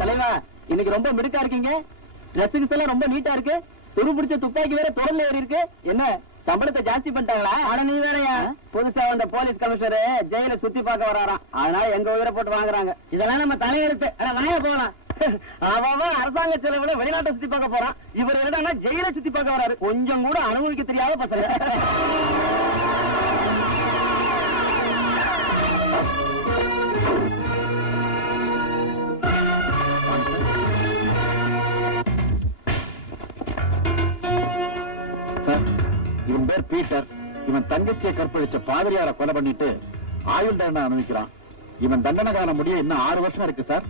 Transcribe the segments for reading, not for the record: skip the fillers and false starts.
தலைவா, இன்னைக்கு ரொம்ப மிடுக்கா இருக்கீங்க. ட்ரெஸ்ஸுக்கு எல்லாம் ரொம்ப நீட்டா இருக்கு. துரு பிடிச்ச துப்பாக்கி வேற தொடர்ல ஏறி இருக்கு. என்ன சம்பளத்தை ஜாஸ்தி பண்ணிட்டாங்களா? ஆனா நீ வேறையா, புதுசா வந்த போலீஸ் கமிஷனர் ஜெயில சுத்தி பார்க்க வராராம். அதனால எங்க உயிரை போட்டு வாங்குறாங்க. இதெல்லாம் நம்ம தலையெழுத்து. வாங்க போகலாம். அவன் அரசாங்க செலவுல வெளிநாட்டை சுத்தி பார்க்க போறான். இவர் என்னன்னா ஜெயில சுத்தி பார்க்க வராரு. கொஞ்சம் கூட அனுபவிக்க தெரியாத பசங்க. இவன் பேர் பீட்டர். இவன் தங்கச்சியை கற்பழிச்ச பாதிரியார கொலை பண்ணிட்டு ஆயுள் தண்டனை அனுபவிக்கிறான். இவன் தண்டனை காண முடிய இன்னும் 6 வருஷம் இருக்கு சார்.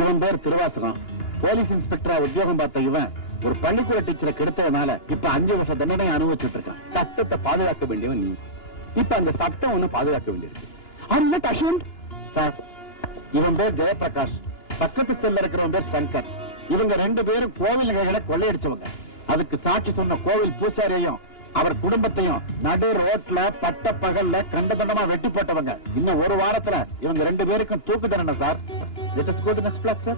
இவன் பேர் திருவாசகம். போலீஸ் இன்ஸ்பெக்டரா உத்தியோகம் பார்த்த இவன் ஒரு பள்ளிக்கூட டீச்சரை கெடுத்ததுனால இப்ப 5 வருஷம் தண்டனை அனுபவிச்சுட்டு இருக்கான். சட்டத்தை பாதுகாக்க வேண்டியவன் நீ. இப்ப அந்த சட்டம் ஒண்ணு பாதுகாக்க வேண்டியிருக்கு சார். இவன் பேர் ஜெயபிரகாஷ். பக்கத்து செல்ல இருக்கிறவன் பேர் சங்கர். இவங்க 2 பேரும் கோவில் நகைகளை கொள்ளையடிச்சவங்க. அதுக்கு சாட்சி சொன்ன கோவில் பூசாரியையும் அவர் குடும்பத்தையும் நடு ரோட்ல பட்ட பகல்ல கண்ட தண்டமா வெட்டி போட்டவங்க. இன்னும் 1 வாரத்துல இவங்க 2 பேருக்கும் தூக்கு தண்டனை sir. Let us go to next block, sir.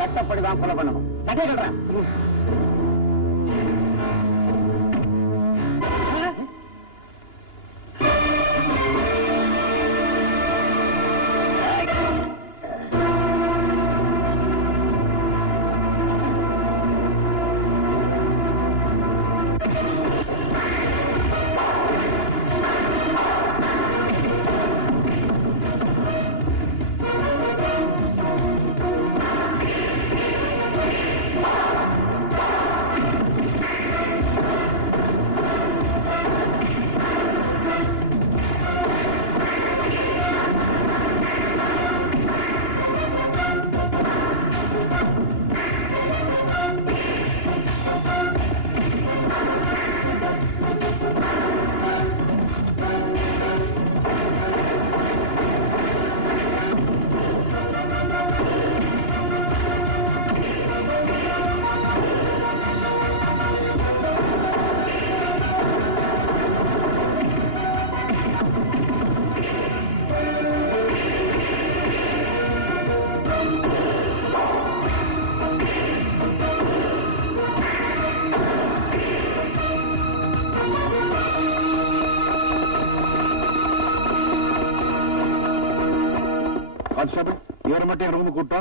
சட்டப்படிதான் கொலை பண்ணணும். சட்டை சொல்றேன். கான்ஸ்டபிள், இவரை மட்டும் ரூம் கூட்டா.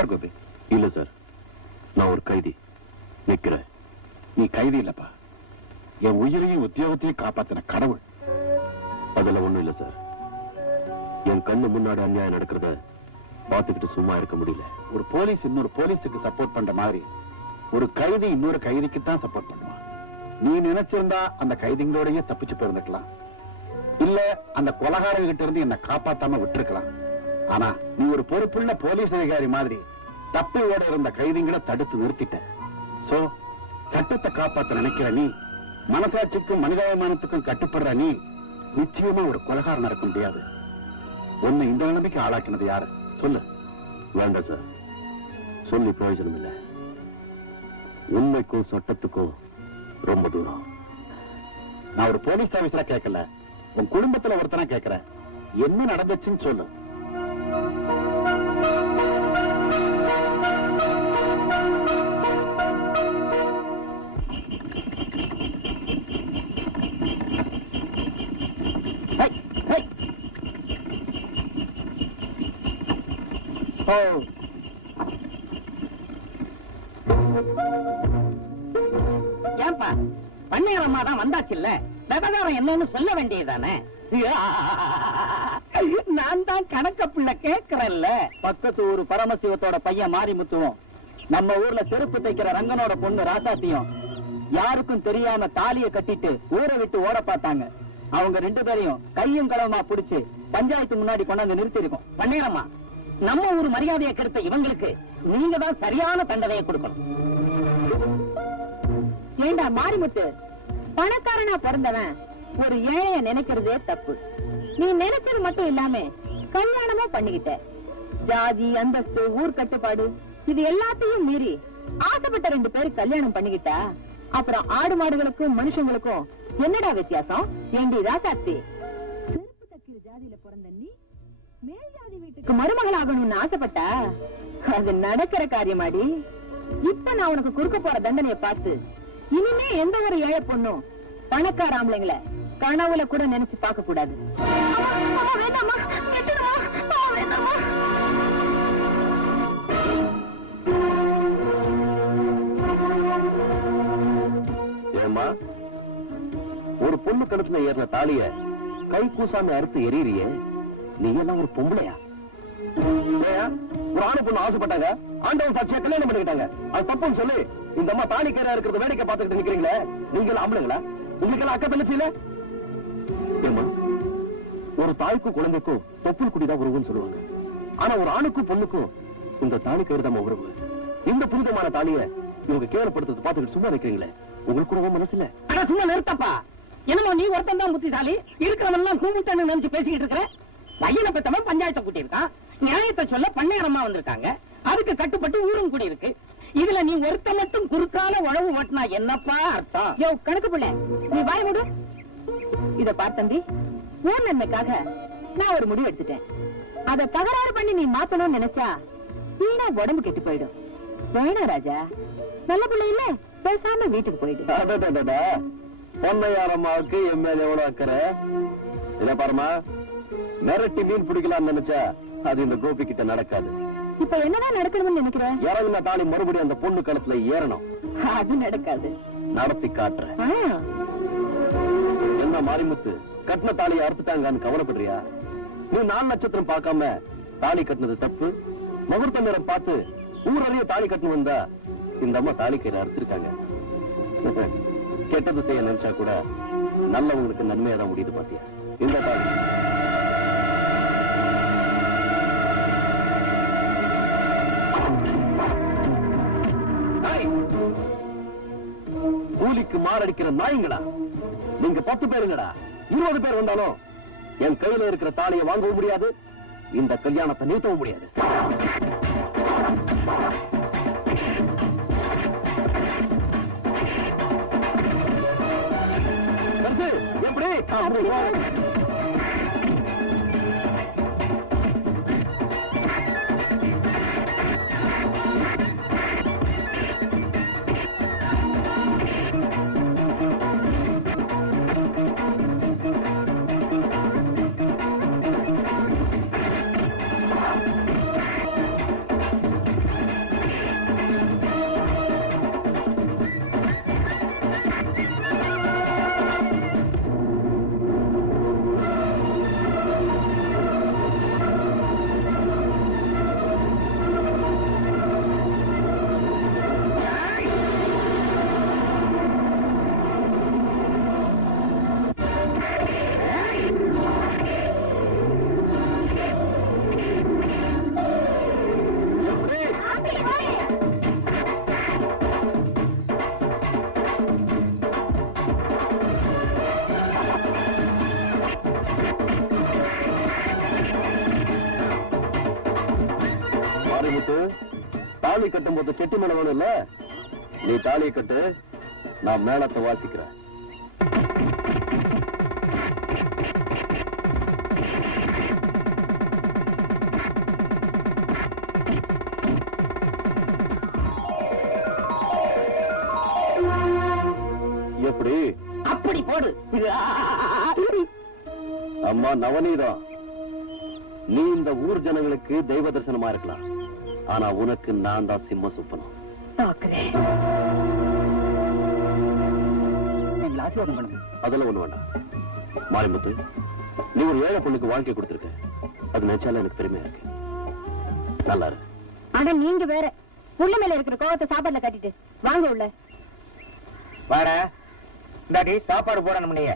உட்கார் கோபி. இல்ல சார், நான் ஒரு கைதி நிக்கிறேன். நீ கைதி இல்லப்பா, என் உயிரையும் உத்தியோகத்தையும் காப்பாத்தின கடவுள். அதுல ஒண்ணும் இல்ல சார். என் கண்ணு முன்னாடி அநியாயம் நடக்கிறத பார்த்துக்கிட்டு சும்மா இருக்க முடியல. ஒரு போலீஸ் இன்னொரு போலீஸுக்கு சப்போர்ட் பண்ற மாதிரி ஒரு கைதி இன்னொரு கைதிக்கு தான் சப்போர்ட் பண்ணுவான். நீ நினைச்சிருந்தா அந்த கைதிகளோடய தப்பிச்சு போயிருந்துக்கலாம், இல்ல அந்த கொலகாரர்கிட்ட இருந்து என்ன காப்பாத்தாம விட்டுருக்கலாம். ஆனா நீ ஒரு பொறுப்புள்ள போலீஸ் அதிகாரி மாதிரி தப்பி ஓட இருந்த கைதிகளை தடுத்து நிறுத்திட்ட. சோ சட்டத்தை காப்பாத்த நினைக்கிற நீ, மனசாட்சிக்கும் மனிதாபிமானத்துக்கும் கட்டுப்படுற நீ, நிச்சயமா ஒரு கொலகாரன் இருக்க முடியாது. உன்னை இந்த நிலைமைக்கு ஆளாக்கினது யாரு சொல்லு. வேண்டாம் சார், சொல்லி பிரயோஜனம் இல்லை. உண்மைக்கும் சட்டத்துக்கும் ரொம்ப தூரம். நான் ஒரு போலீஸ் ஆபீசரா கேட்கல, உன் குடும்பத்துல ஒருத்தனா கேட்கிறேன். என்ன நடந்துச்சுன்னு சொல்லு. ஏன்பா பண்ணையாரம்மா தான் வந்தாச்சு இல்ல, விவகாரம் என்னன்னு சொல்ல வேண்டியதானே? நான் தான் கணக்க பிள்ளை கேட்கிறேன்ல. பக்கத்து ஊரு பரமசிவத்தோட பையன் மாரிமுத்துவும் நம்ம ஊர்ல செருப்பு தைக்கிற ரங்கனோட பொண்ணு ராசாத்தியும் யாருக்கும் தெரியாம தாலிய கட்டிட்டு ஊரை விட்டு ஓட பார்த்தாங்க. அவங்க 2 பேரையும் கையும் களவுமா புடிச்சு பஞ்சாயத்து முன்னாடி கொண்டாந்து நிறுத்தி இருக்கோம். பண்ணையாரம்மா, நம்ம ஊர் மரியாதையை கெடுத்த இவங்களுக்கு நீங்க தான் சரியான தண்டனையை கொடுக்கணும். ஏண்டா மாரிமுத்து, பணக்காரனா பிறந்தவன் ஒரு ஏழைய நினைக்கிறதே தப்பு. நீ நினைச்சது மட்டும் இல்லாம கல்யாணமும் பண்ணிக்கிட்ட. ஜாதி, அந்தஸ்து, ஊர் கட்டுப்பாடு இது எல்லாத்தையும் மீறி ஆசைப்பட்ட 2 பேரு கல்யாணம் பண்ணிக்கிட்டா அப்புறம் ஆடு மாடுகளுக்கும் மனுஷங்களுக்கும் என்னடா வித்தியாசம்? ஏண்டி ராசாத்தி, செருப்பு தைக்கிற ஜாதியில பிறந்த நீ மேல் ஜாதி வீட்டுக்கு மருமகள் ஆகணும்னு ஆசைப்பட்டா அது நடக்கிற காரியமாடி. இப்ப நான் உனக்கு கொடுக்க போற தண்டனையை பார்த்து இனிமே எந்த ஒரு ஏழை பொண்ணும் பணக்கார ஆம்பளைங்களை கனவுல கூட நினைச்சு பார்க்க கூடாது. ஏமா, ஒரு பொண்ணு கழுத்துல ஏறின தாலிய கை கூசாம அறுத்து எரியறியே, நீ எல்லாம் ஒரு பொம்பளையா? ஒரு ஆணு பொண்ணு ஆசைப்பட்டாங்க, ஆண்டவன் சாட்சியா கல்யாணம் பண்ணிக்கிட்டாங்க. அது தப்புன்னு சொல்லி இந்த அம்மா தாலி கயிறா இருக்கிறத வேடிக்கை பார்த்துக்கிட்டு நிக்கிறீங்களே, நீங்க எல்லாம் ஆம்பளைங்களா? உங்களுக்கு எல்லாம் அக்கா தங்கச்சி இல்ல? ஒரு தாய்க்கும் குழந்தைக்கும் தொப்புள் குடிதான் உறவுன்னு சொல்லுவாங்க. ஆனா ஒரு ஆணுக்கும் பொண்ணுக்கும் இந்த தாலி கயிறு தான் உறவு. இந்த புனிதமான தாலியை இவங்க கேவலப்படுத்துறது பார்த்துக்கிட்டு சும்மா நிக்கிறீங்களே, உங்களுக்கு கூட மனசு இல்ல? ஆனா சும்மா நிறுத்தப்பா. என்னமோ நீ ஒருத்தன் தான் புத்திசாலி, இருக்கிறவன் எல்லாம் கூமுட்டன்னு நினைச்சு பேசிக்கிட்டு இருக்கிற. பையனை பெற்றவன் பஞ்சாயத்தை கூட்டி இருக்கான், நியாயத்தை சொல்ல பண்ணையாரம்மா வந்திருக்காங்க, அதுக்கு கட்டுப்பட்டு ஊரும் கூடி இருக்கு. இதுல நீ ஒருத்த மட்டும் குறுக்கால உழவு ஓட்டினா என்னப்பா அர்த்தம்? யோ கணக்கு புள்ள, நீ வாய் மூடு. இத பார்த்தந்தி, ஊர் நன்மைக்காக நான் ஒரு முடிவு எடுத்துட்டேன். அத தகராறு பண்ணி நீ மாத்தணும்னு நினைச்சா வீணா உடம்பு கெட்டு போயிடும். வேணா ராஜா, நல்ல பிள்ளை இல்ல, பேசாம வீட்டுக்கு போயிடு. பொன்னையாரம்மாவுக்கு என் மேல எவ்வளவு அக்கறை இத பாருமா. மிரட்டி மீன் பிடிக்கலாம்னு நினைச்சா அது இந்த கோபி கிட்ட நடக்காது. இப்ப என்னதான் நடக்கணும்னு நினைக்கிறேன்? இறங்குன தாலி மறுபடியும் அந்த பொண்ணு கழுத்துல ஏறணும். அது நடக்காது. நடத்தி காட்டுறேன். என்ன மாரிமுத்து, கட்டின தாலியை அறுத்துட்டாங்கன்னு கவலைப்படுறியா? நீ 4 நட்சத்திரம் பார்க்காம தாலி கட்டினது தப்பு. முகூர்த்த நேரம் பார்த்து ஊரறிய தாலி கட்டணும் வந்தா இந்த அம்மா தாலி கயிறு அறுத்திருக்காங்க. கெட்டது செய்ய நினைச்சா கூட நல்லவங்களுக்கு நன்மையா தான் முடியுது பாத்தியா? இந்த தாலி கூலிக்கு மாரடிக்கிற நாய்ங்களா நீங்க? 10 பேருங்கடா, 20 பேர் வந்தாலும் என் கையில இருக்கிற தாலியை வாங்கவும் முடியாது, இந்த கல்யாணத்தை நிறுத்தவும் முடியாது. எப்படி? தாலி கட்டும் போது கெட்டி மேல வேணும் இல்ல, நீ தாலியை கட்டு, நான் மேளத்தை வாசிக்கிறேன். எப்படி? அப்படி போடு. அம்மா நவநீதம், நீ இந்த ஊர் ஜனங்களுக்கு தெய்வ தரிசனமா இருக்கலாம், ஆனா உனக்கு நான் தான் சிம்ம சுப்பனம். ஆசீர்வாதம் பண்ணுங்க. அதெல்லாம் ஒண்ணு வேண்டாம். மாரிமுத்து, நீ ஒரு ஏழை பொண்ணுக்கு வாழ்க்கை கொடுத்திருக்க, அது நினைச்சாலும் எனக்கு பெருமையா இருக்கு. நல்லா இருக்கு. ஆனா நீங்க வேற புள்ள மேல இருக்கிற கோவத்தை சாப்பாடுல கட்டிட்டு வாங்க உள்ள. வாட, இந்தாடி சாப்பாடு போடணும். நீ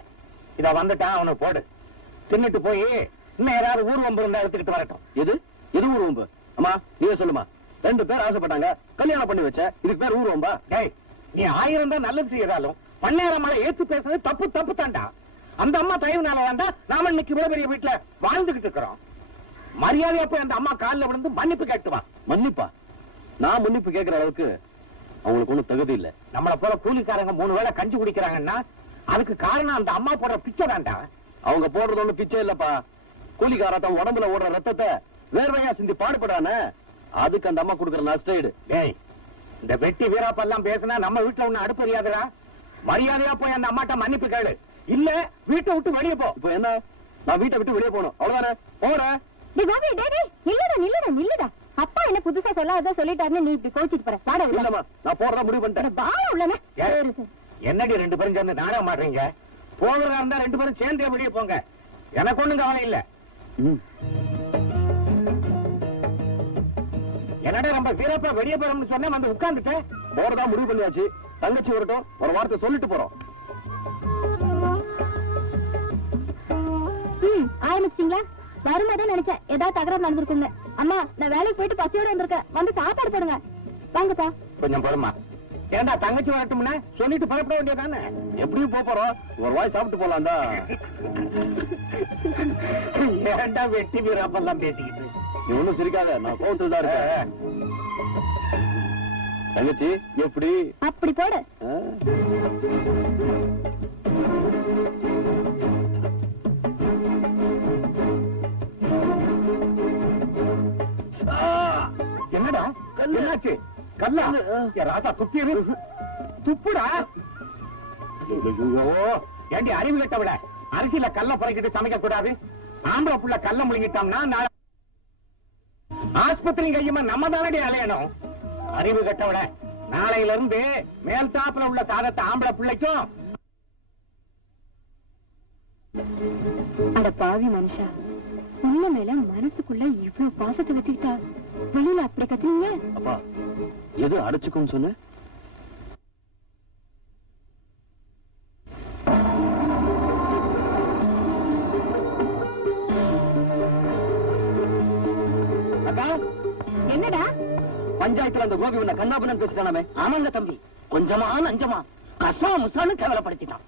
இத வந்துட்டான், அவனுக்கு போடு. தின்னுட்டு போய் இன்னும் ஏதாவது ஊர்வம்பு இருந்தா எடுத்துக்கிட்டு வரட்டும். எது இது ஊர்வம்பு? அம்மா நீயே சொல்லுமா. 2 பேர் ஆசைப்பட்டாங்க, கல்யாணம் பண்ணி வச்ச, இதுக்கு பேர் ஊர்வம்பா? டேய், நீ 1000 தான் நல்லது செய்யறாலும் பன்னேரமலை ஏத்து பேசுறது தப்பு தப்பு தாண்டா. அந்த அம்மா தயவுனால வேண்டா நாம இன்னைக்கு இவ்வளவு பெரிய வீட்டுல வாழ்ந்துகிட்டு இருக்கிறோம். மரியாதையா போய் அந்த அம்மா காலில் விழுந்து மன்னிப்பு கேட்டுவா. மன்னிப்பா? நான் மன்னிப்பு கேட்கிற அளவுக்கு அவங்களுக்கு ஒண்ணும் தகுதி இல்ல. நம்மளை போல கூலிக்காரங்க 3 வேளை கஞ்சி குடிக்கிறாங்கன்னா அதுக்கு காரணம் அந்த அம்மா போடுற பிச்சை தாண்டா. அவங்க போடுறது ஒண்ணு பிச்சை இல்லப்பா. கூலிக்கார தன் உடம்புல ஓடுற ரத்தத்தை வேர்வையா சிந்தி பாடுபடானே, அதுக்கு அந்த அம்மா கொடுக்குற நஷ்டஈடு. டேய், இந்த வெட்டி வீராப்பெல்லாம் பேசினா நம்ம வீட்டுல ஒண்ணு அடுப்பறியாதுடா. மரியாதையா போய் அந்த அம்மாட்ட மன்னிப்பு கேளு, இல்ல வீட்டை விட்டு வெளியே போ. இப்போ என்ன, நான் வீட்டை விட்டு வெளியே போகணும் அவ்வளவுதானே? போறேன். நில்லுடா. அப்பா என்ன புதுசா சொல்லாத சொல்லிட்டாருன்னு நீ இப்படி கோச்சிட்டு போற. வாடா உள்ள. இல்லம்மா, நான் போறதா முடிவு பண்ணிட்டேன். வாடா உள்ளன. என்னடி 2 பேரும் சேர்ந்து நாடகம் மாட்டீங்க? போகிறதா இருந்தா 2 பேரும் சேர்ந்தே வெளியே போங்க, எனக்கு ஒண்ணும் கவலை இல்ல. என்னடா ரொம்ப வீரப்பா வெளியே போறோம்னு சொன்னா வந்து உட்கார்ந்துட்டேன். போறதா முடிவு பண்ணியாச்சு. தங்கச்சி வரட்டும், ஒரு வார்த்தை சொல்லிட்டு போறோம். ஆரம்பிச்சிட்டீங்களா? வருமாதான் நினைச்சேன் ஏதாவது தகராறு நடந்திருக்குங்க. அம்மா, நான் வேலைக்கு போயிட்டு பசியோட வந்திருக்கேன், வந்து சாப்பாடு போடுங்க. வாங்கப்பா. கொஞ்சம் பொறுமா. ஏண்டா தங்கச்சி வரட்டும்னா சொல்லிட்டு புறப்பட வேண்டியதானே? எப்படியும் போறோம், ஒரு வாய் சாப்பிட்டு போலாம் தான். ஏண்டா வெட்டி வீராப்பெல்லாம் பேசிக்கிட்டு? நீ ஒண்ணும் சிரிக்காத, நான் கோவத்துல தான் இருக்கேன். தங்கச்சி எப்படி? அப்படி போடு. என்னடா என்னாச்சு? கல்லா? ராசா துப்பியது துப்புடா. ஏண்டி அறிவு கட்டவிட, அரிசியில கல்ல புறக்கிட்டு சமைக்க கூடாது. ஆம்பளை புள்ள கல்ல முழுங்கிட்டோம்னா நாளை ஆஸ்பத்திரி கையுமா நம்ம தானடி அலையணும். அறிவு கட்டவிட, நாளையில இருந்து மேல் தாப்புல உள்ள சாதத்தை ஆம்பளை பிள்ளைக்கும். அட பாவி மனுஷா, உள்ள மேல மனசுக்குள்ள இவ்வளவு பாசத்தை வச்சுக்கிட்டா வெளியில அப்படி கத்துனீங்க? அப்பா, எது அடைச்சுக்கும் சொன்ன? என்னடா பஞ்சாயத்துல அந்த கோபி உன்னை கண்ணாபுரம் பேசிட்டானே? ஆமாங்க தம்பி, கொஞ்சமா நஞ்சமா கசா முசான்னு கேவலப்படுத்திட்டான்.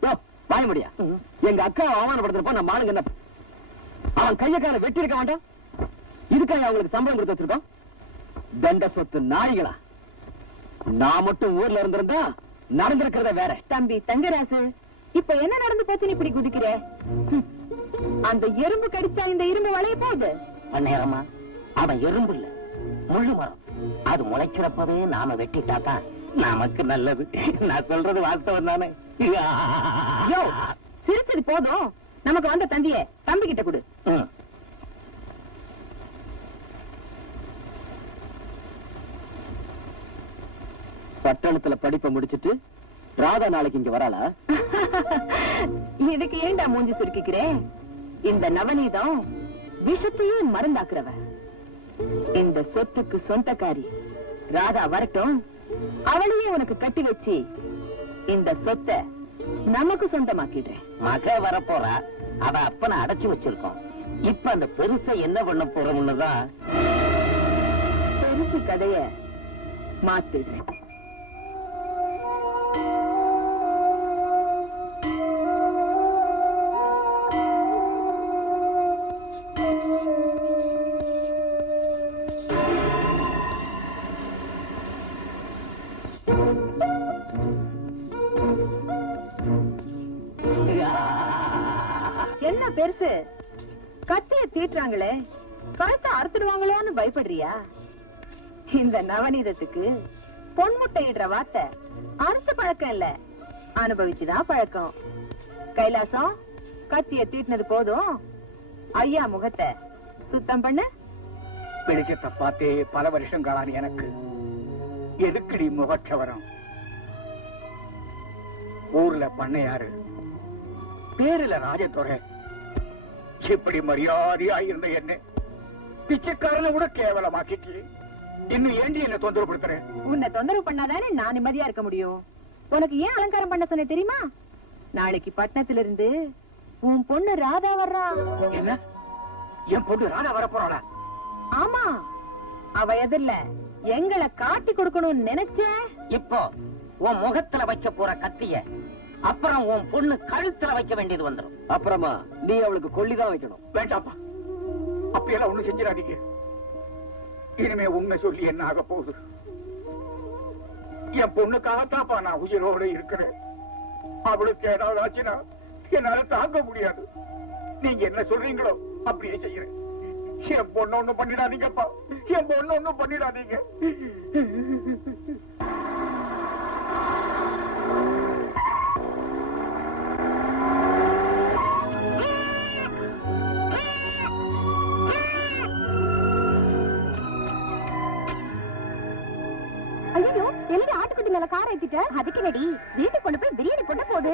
வாய முடியா? எங்க அக்கா அவமானப்படுத்துறப்ப நம்ம ஆளுங்க என்ன, அவன் கைய கால வெட்டி இருக்க வேண்டாம்? இதுக்காக அவங்களுக்கு சம்பளம் கொடுத்து வச்சிருக்கோம்? தண்ட சொத்து நாய்களா? நான் மட்டும் ஊர்ல இருந்திருந்தா நடந்திருக்கிறத வேற. தம்பி தங்கராசு, இப்ப என்ன நடந்து போச்சுன்னு இப்படி குதிக்கிற? அந்த எறும்பு கடிச்சா இந்த இரும்பு வளைய போகுது. நேரமா அவன் எறும்பு இல்ல, முள்ளு மரம். அது முளைக்கிறப்பவே நாம வெட்டிட்டாதான் நமக்கு நல்லது. நான் சொல்றது வாஸ்தவம் தானே? சிரிச்சது போதும், நமக்கு வந்த தந்திய தம்பி கிட்ட கொடு. பட்டணத்துல படிப்பை முடிச்சிட்டு ராதா நாளைக்கு இங்க வராளா? இதுக்கு ஏண்டா மூஞ்சி சுருக்கிக்கிறேன்? இந்த நவநீதம் விஷத்தையே மருந்தாக்குறவ. இந்த சொத்துக்கு சொந்தக்காரி ராதா வரட்டும், அவளையே உனக்கு கட்டி வச்சு இந்த சொத்தை நமக்கு சொந்தமாக்கிடுறேன். மக வரப்போறா, அவ அப்பனை அடைச்சு வச்சிருக்கோம். இப்ப அந்த பெருசை என்ன பண்ண போறோம்னுதான் பெருசு கதைய மாத்திடுறேன். என்ன பெருசு கத்திய தீட்டுறாங்களே கழுத்தை அறுத்துடுவாங்களோன்னு பயப்படுறியா? இந்த நவநீதத்துக்கு பொன்முட்டையிடுற வார்த்தை அறுத்து பழக்கம் இல்ல, அனுபவிச்சுதான் பழக்கம். கைலாசம், கத்திய தீட்டினது போதும், ஐயா முகத்தை சுத்தம் பண்ண. வெளிச்சத்தை பார்த்தே பல வருஷங்களான எனக்கு எதுக்குடி முகச்சவரம்? ஊர்ல பண்ணையாரு, பேருல ராஜதுரை, இப்படி மரியாதையா இருந்த என்ன பிச்சைக்காரனை கூட கேவலமாக்கிட்டு இன்னும் ஏண்டி என்ன தொந்தரவு படுத்துறேன்? உன்னை தொந்தரவு பண்ணாதானே நான் நிம்மதியா இருக்க முடியும். உனக்கு ஏன் அலங்காரம் பண்ண சொன்ன தெரியுமா? நாளைக்கு பட்டணத்துல இருந்து உன் பொண்ணு ராதா வர்றா. என்ன, என் பொண்ணு ராதா வரப்போறாளா? ஆமா, அவ எதிரில எங்களை காட்டி கொடுக்கணும்னு நினைச்ச. இப்போ உன் முகத்துல வைக்க போற கத்திய அப்புறம் உன் பொண்ணு கழுத்துல வைக்க வேண்டியது வந்துடும். அப்புறமா நீ அவளுக்கு கொல்லிதான் வைக்கணும். வேண்டாப்பா, அப்படியெல்லாம் ஒண்ணும் செஞ்சிடாதீங்க. இனிமே உண்மை சொல்லி என்ன ஆக போகுது? என் பொண்ணுக்காகத்தாப்பா நான் உயிரோடு இருக்கிறேன். அவளுக்கு ஏதாவது ஆச்சுன்னா என்னால தாங்க முடியாது. நீங்க என்ன சொல்றீங்களோ அப்படியே செய்யறேன். என் பொண்ணு ஒண்ணும் பண்ணிடாதீங்கப்பா, என் பொண்ணு ஒண்ணும் பண்ணிடாதீங்க. ஐயோ, என்னடி ஆட்டுக்குட்டி மேல கார ஏத்திட்ட? அதுக்கு நடி வீட்டுக்கு கொண்டு போய் பிரியாணி கொண்டு போடு.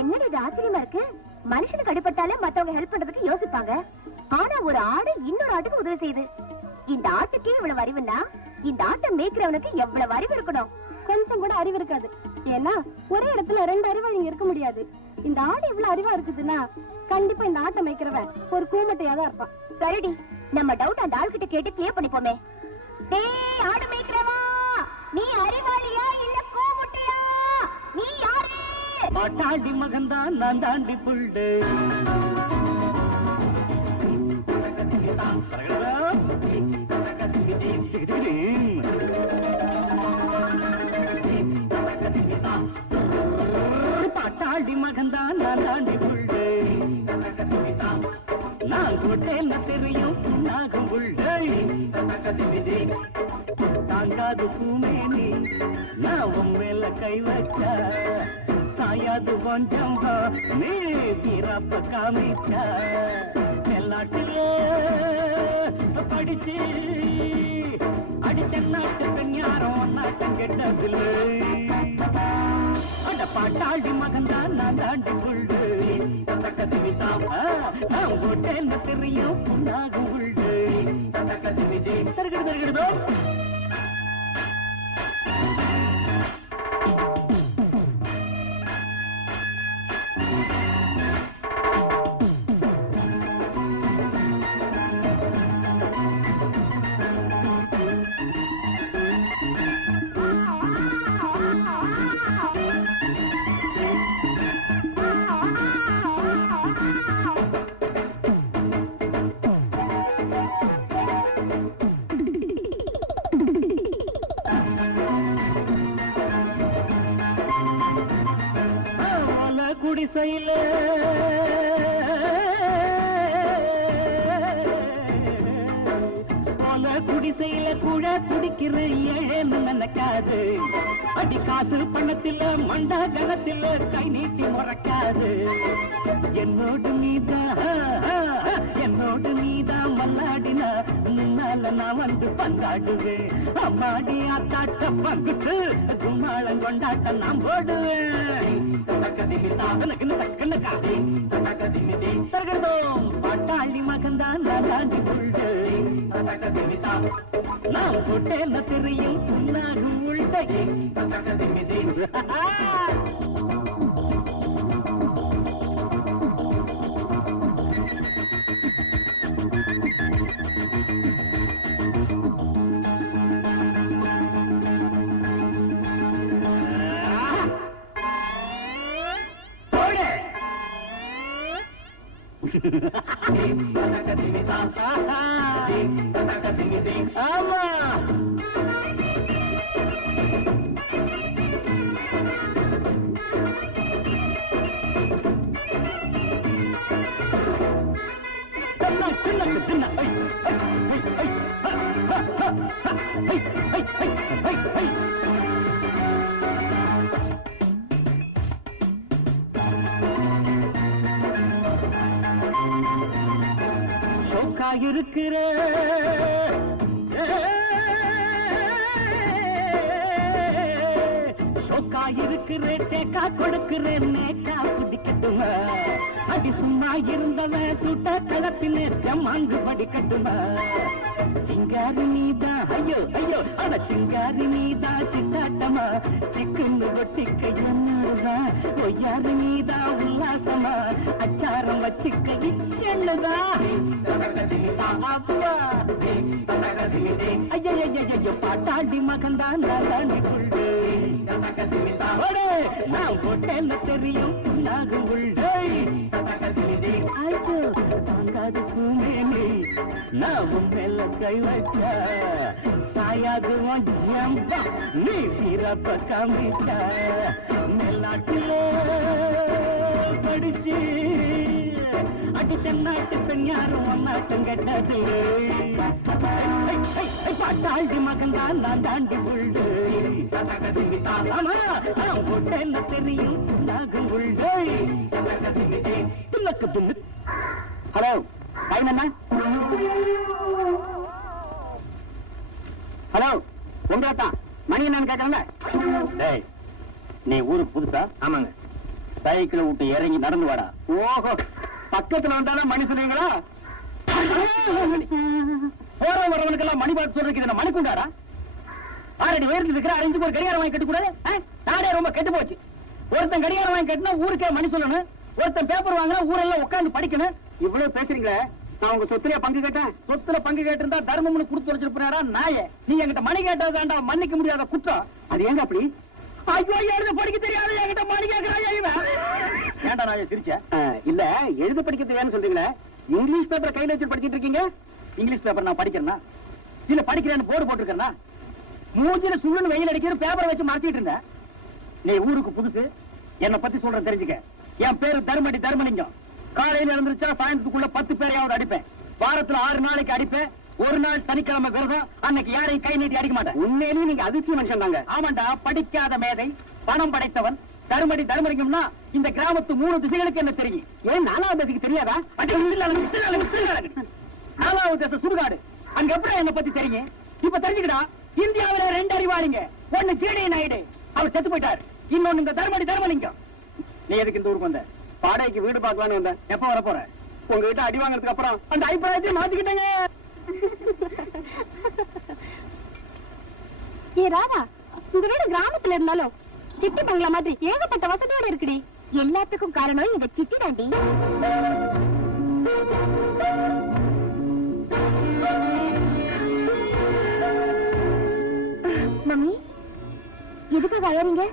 என்னடி இது ஆச்சரியமா இருக்கு? மனுஷனுக்கு அடிபட்டாலே மத்தவங்க ஹெல்ப் பண்றதுக்கு யோசிப்பாங்க. ஆனா ஒரு ஆடு இன்னொரு ஆட்டுக்கு உதவி செய்யுது. இந்த ஆட்டுக்கே இவ்வளவு அறிவுன்னா இந்த ஆட்டை மேய்க்கிறவனுக்கு எவ்வளவு அறிவு இருக்கணும்? கொஞ்சம் கூட அறிவு இருக்காது. ஏன்னா ஒரே இடத்துல ரெண்டு அறிவாளிங்க இருக்க முடியாது. இந்த ஆடு இவ்வளவு அறிவா இருக்குதுன்னா கண்டிப்பா இந்த ஆட்டை மேய்க்கிறவன் ஒரு கூமட்டையாதான் இருப்பான். சரிடி, நம்ம டவுட் அந்த ஆள் கிட்ட கேட்டு கிளியர் பண்ணிப்போமே. டேய் ஆடு மேய்க்கிறவா, நீ அறிவாளியா இல்ல கூமுட்டையா? நீ யாரு? பாட்டாண்டி மகன்தான் நான் தாண்டி புள்ளு. பாட்டாண்டி மகன்தான் நான் தாண்டி புள்ளு. நான் கொட்டேன்னு தெரியும் புண்ணாகும் புள்ளு. தாங்காது பூமேனி நான் உன் மேல கை வச்சா சாயாது கொஞ்சம் நீ தீரப்ப காமிச்சா. எல்லாட்டிலே படிச்சு அடித்தநாட்டு பெண்ணாரம் நாட்டம் கெட்டதில்லை. அட பாட்டாண்டி மகன்தான் நான் தாண்டி புள்ளு. நான் ஓட்டேன்னு தெரியும் புண்ணாகும் புள்ளு. தருகிறதோ குடிசையில குடிசையில கூட குடிக்கிற ஏன்னு நினைக்காது. அடி காசு பணத்தில மண்டா கணத்தில கை நீட்டி முறைக்காது. என்னோடு நீதான் மல்லாடினா முன்னால நான் வந்து பந்தாடுவேன். அம்மாடி ஆத்தாட்ட பங்குட்டு கும்மாளம் கொண்டாட்ட நான் போடுவேன். பாட்டாளி மகன்தான் நான் தாண்டி புள்ளு. நான் கொட்டேன்னு தெரியும் புண்ணாகும் உள்டகை. ஆமா இருக்கிற சோக்கா இருக்கிற தேக்கா கொடுக்கிறேன் நேக்கா பிடிக்கட்டுமா அடி சும்மா இருந்தவன் சுட்ட கலப்பில் ஜமாங்கு படிக்கட்டுமா சிங்காரி நீதான் ஐயோ ஐயோ அட சிங்காரி நீதான் சித்தாட்டமா சிக்குன்னு ஒட்டிக்க என்னதான் ஒய்யாரு நீதான் உல்லாசமா அச்சாரம் வச்சுக்க இச்சென்னுதா அப்பா ஐயோ பாட்டாடி மகன்தான் நாளாண்டி கொள்ளு நான் போட்டேன்னு தெரியும் நாகும் உள்ளே ஐயோ தாங்காது பூமேனி நான் மேல கை வச்ச சாயாது ஜம்பா நீ பிறப்ப காமிச்ச மேலாட்டிலே படிச்சு அடி தென்னாட்டு பெண் யாரும் ஒன்னாட்டம் கெட்டது பாட்டாண்டி மகன்தான் நான் தாண்டி உள்ளு போட்டேன்னு தெரியும் நாகும் உள்ளே துள்ளக்கு துள்ளு ஹலோ டைம் என்ன ஹலோ உங்கதான் மணி என்னன்னு கேட்கறேன் நீ ஊருக்கு புதுசா ஆமாங்க சைக்கிள் விட்டு இறங்கி நடந்து வாடா ஓஹோ பக்கத்துல வந்தாலும் மணி சொல்லுவீங்களா போற வரவனுக்கெல்லாம் மணி பார்த்து சொல்றதுக்கு மணி கொண்டாடா ஆறடி உயரத்தில் இருக்கிற அரைஞ்சு ஒரு கடிகாரம் வாங்கி கட்டக்கூடாது நாடே ரொம்ப கெட்டு போச்சு ஒருத்தன் கடிகாரம் வாங்கி கட்டினா ஊருக்கே மணி சொல்லணும் ஒருத்தன் பேப்பர் வாங்கினா ஊரெல்லாம் உட்காந்து படிக்கணும் இவ்வளவு பேசுறீங்களே நான் உங்க சொத்துல பங்கு கேட்டேன் சொத்துல பங்கு கேட்டிருந்தா தர்மம்னு கொடுத்து வச்சிருப்பாரா நாய நீ என்கிட்ட மணி கேட்டதாண்டா மன்னிக்க முடியாத குற்றம் அது ஏங்க அப்படி ஐயோ எழுத படிக்க தெரியாது என்கிட்ட மணி கேட்கிறான் ஏண்டா நான் சிரிச்ச இல்ல எழுத படிக்க தெரியாதுன்னு சொல்றீங்களே இங்கிலீஷ் பேப்பர் கையில வச்சு படிச்சிட்டு இருக்கீங்க இங்கிலீஷ் பேப்பர் நான் படிக்கிறேன்னா இல்ல படிக்கிறேன்னு போர்டு போட்டிருக்கேன்னா மூஞ்சில சுள்ளுன்னு வெயில் அடிக்கிற பேப்பரை வச்சு மாத்திட்டு இருந்தேன் நீ ஊருக்கு புதுசு என்னை பத்தி சொல்றேன் தெரிஞ்சுக்க என் பேரு தர்மடி தர்மலிங்கம் காலையில இருந்துச்சா சாயந்தரத்துக்குள்ள 10 பேரையாவது அடிப்பேன் வாரத்துல 6 நாளைக்கு அடிப்பேன் ஒரு நாள் சனிக்கிழமை விரதம் அன்னைக்கு யாரையும் கை நீட்டி அடிக்க மாட்டேன் உண்மையிலேயே நீங்க அதிர்ச்சி மனுஷன் தாங்க ஆமாண்டா படிக்காத மேதை பணம் படைத்தவன் தர்மடி தர்மலிங்கம்னா இந்த கிராமத்து 3 திசைகளுக்கு என்ன தெரியும் ஏன் 4வது திசைக்கு தெரியாதா 4வது திசை சுடுகாடு அங்க எப்படி என்ன பத்தி தெரியும் இப்ப தெரிஞ்சுக்கடா இந்தியாவில 2 அறிவாளிங்க ஒண்ணு ஜிடி நாயுடு அவர் செத்து போயிட்டார் இன்னொன்னு இந்த தர்மடி தர்மலிங்கம் நீ எதுக்கு இந்த ஊருக்கு வந்த பாடைக்கு வீடு பார்க்கலான்னு வந்தேன் எப்ப வர போற உங்ககிட்ட அடி வாங்கினதுக்கு அப்புறம் அந்த அபிப்பிராயத்தை மாத்திக்கிட்டேங்க ஏ ராதா உங்க வீடு கிராமத்துல இருந்தாலும் சிட்டி பங்களா மாதிரி ஏகப்பட்ட வசதியோட இருக்குடி எல்லாத்துக்கும் காரணம் இந்த சிட்டி தாண்டி மம்மி எதுக்காக அழறீங்க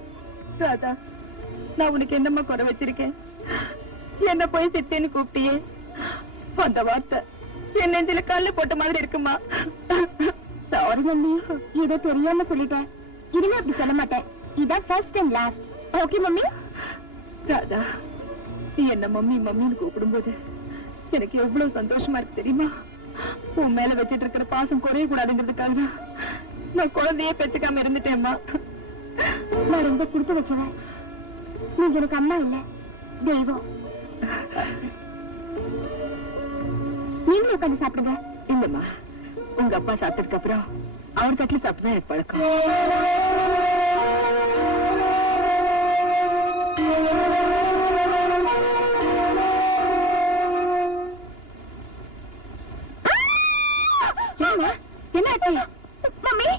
ராதா நான் உனக்கு என்னம்மா குறை வச்சிருக்கேன் என்ன போய் சிட்டேன்னு கூப்பிட்டியே அந்த வார்த்தை என் நெஞ்சில கல்லு போட்ட மாதிரி இருக்குமா சாரி மம்மி ஏதோ தெரியாம சொல்லிட்டேன் இனிமே அப்படி சொல்ல மாட்டேன் இதான் first and last okay mummy Radha நீ என்ன மம்மி மம்மின்னு கூப்பிடும்போது எனக்கு எவ்வளவு சந்தோஷமா இருக்கு தெரியுமா உன் மேல வச்சிட்டு இருக்கிற பாசம் குறைய கூடாதுங்கிறதுக்காக தான் நான் குழந்தையே பெற்றுக்காம இருந்துட்டேம்மா நான் ரொம்ப கொடுத்து வச்சவன் நீங்க எனக்கு அம்மா இல்ல தெய்வம் நீங்களும் உட்காந்து சாப்பிடுங்க இல்லம்மா உங்க அப்பா சாப்பிட்டதுக்கு அப்புறம் அவர் தட்டுல சாப்பிட்டுதான் எனக்கு பழக்கம் என்ன ஆச்சு மம்மி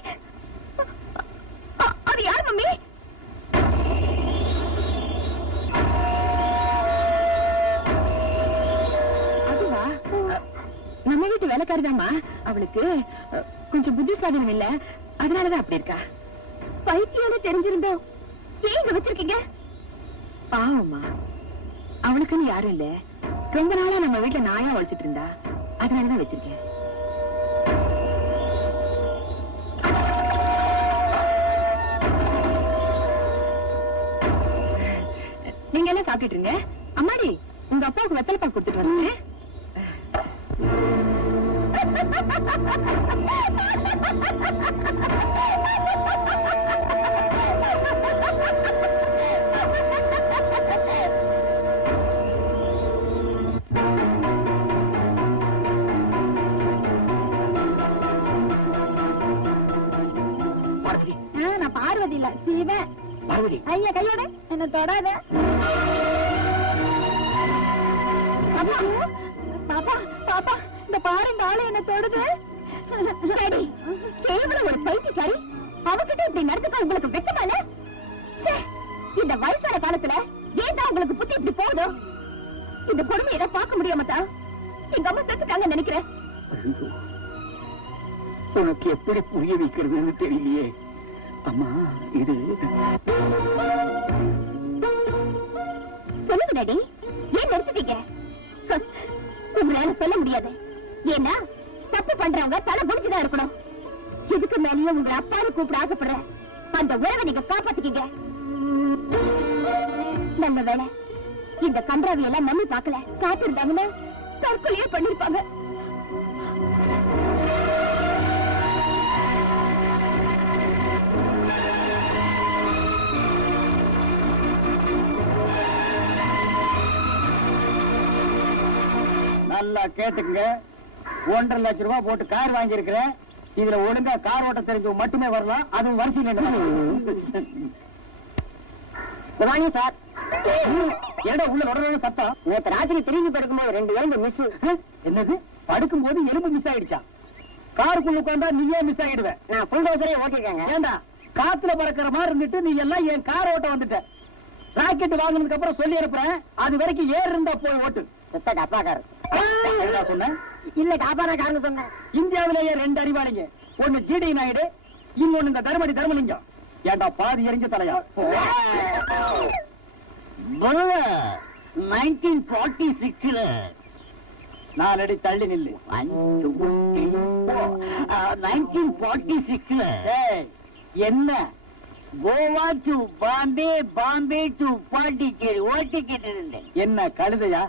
அது யார் மம்மி அதுவா நம்ம வீட்டு வேலைக்காரிதாம்மா அவளுக்கு கொஞ்சம் புத்தி சுவாதனம் இல்ல அதனாலதான் அப்படி இருக்கா பைத்தியம்னு தெரிஞ்சிருந்தோம் ஏன் இங்க வச்சிருக்கீங்க பாவம்மா அவளுக்குன்னு யாரும் இல்ல. ரொம்ப நாளா நம்ம வீட்டுல நாயா உழைச்சிட்டு இருந்தா, அதனாலதான் வச்சிருக்கேன். நீங்க எல்லாம் சாப்பிட்டுட்டு இருங்க. அம்மாடி, உங்க அப்பாவுக்கு வெத்தலை பாக்கு கொடுத்துட்டு வரேன். நான் பார்வதி இல்ல, சீவன். ஐயா கையோட என்ன தொடாத. பாப்பா பாப்பா, இந்த பாரு, இந்த ஆளு என்ன தொடுது. கேவலம் ஒரு பைத்தியக்காரி, அவகிட்ட இப்படி நடந்துக்க உங்களுக்கு வெக்கமால? இந்த வயசான காலத்துல ஏன் உங்களுக்கு புத்தி இப்படி போதும்? இந்த கொடுமையை ஏதோ பார்க்க முடியாமத்தா எங்க அம்மா செத்துட்டாங்க நினைக்கிறேன். உனக்கு எப்படி புரிய வைக்கிறதுன்னு தெரியலையே அம்மா. இது சொல்லுங்க டாடி, ஏன் நிறுத்திட்டீங்க? உங்களால சொல்ல முடியாது. ஏன்னா தப்பு பண்றவங்க தலை குடிச்சுதான் இருக்கணும். இதுக்கு மேலேயும் உங்க அப்பாவை கூப்பிட ஆசைப்படுற அந்த உறவை நீங்க காப்பாத்திக்கீங்க. நல்ல வேலை இந்த கன்றாவி எல்லாம் மம்மி பார்க்கல. காத்திருந்தாங்கன்னா தற்கொலையே பண்ணிருப்பாங்க. நல்லா கேட்டுக்குங்க. 1.5 லட்சம் ரூபாய் போட்டு கார் வாங்கி இருக்கிறேன். இதுல ஒழுங்கா கார் ஓட்ட தெரிஞ்சவங்க மட்டுமே வரலாம். அதுவும் வரிசையில் சார். ஏடா உள்ள உடனே சத்தம். நேற்று ராத்திரி திரும்பி படுக்கும்போது 2 எலும்பு மிஸ். என்னது? படுக்கும்போது எலும்பு மிஸ் ஆயிடுச்சா? காருக்குள்ள உட்கார்ந்தா நீயே மிஸ் ஆயிடுவேன். நான் ஃபுல் டோசரே ஓட்டிருக்கேங்க. ஏண்டா காத்துல பறக்கிற மாதிரி இருந்துட்டு நீ எல்லாம் என் கார் ஓட்ட வந்துட்ட. ராக்கெட் வாங்கினதுக்கு அப்புறம் சொல்லி அனுப்புறேன். அது வரைக்கும் ஏர் இருந்தா போய் ஓட்டு. சொன்ன இல்ல டாபான காரணம் சொன்ன. இந்தியாவிலேயே 2 அறிவாளிங்க. ஒண்ணு ஜிடி நாயுடு, இன்னொன்னு இந்த தர்மடி தர்மலிங்கம். ஏண்டா பாதி எரிஞ்ச தலையா? 1946 4 அடி தள்ளி நில்லு. 1946 என்ன கோவா டு பாம்பே, பாம்பே டு பாண்டிச்சேரி ஓட்டிக்கிட்டு இருந்தேன். என்ன கழுதையா?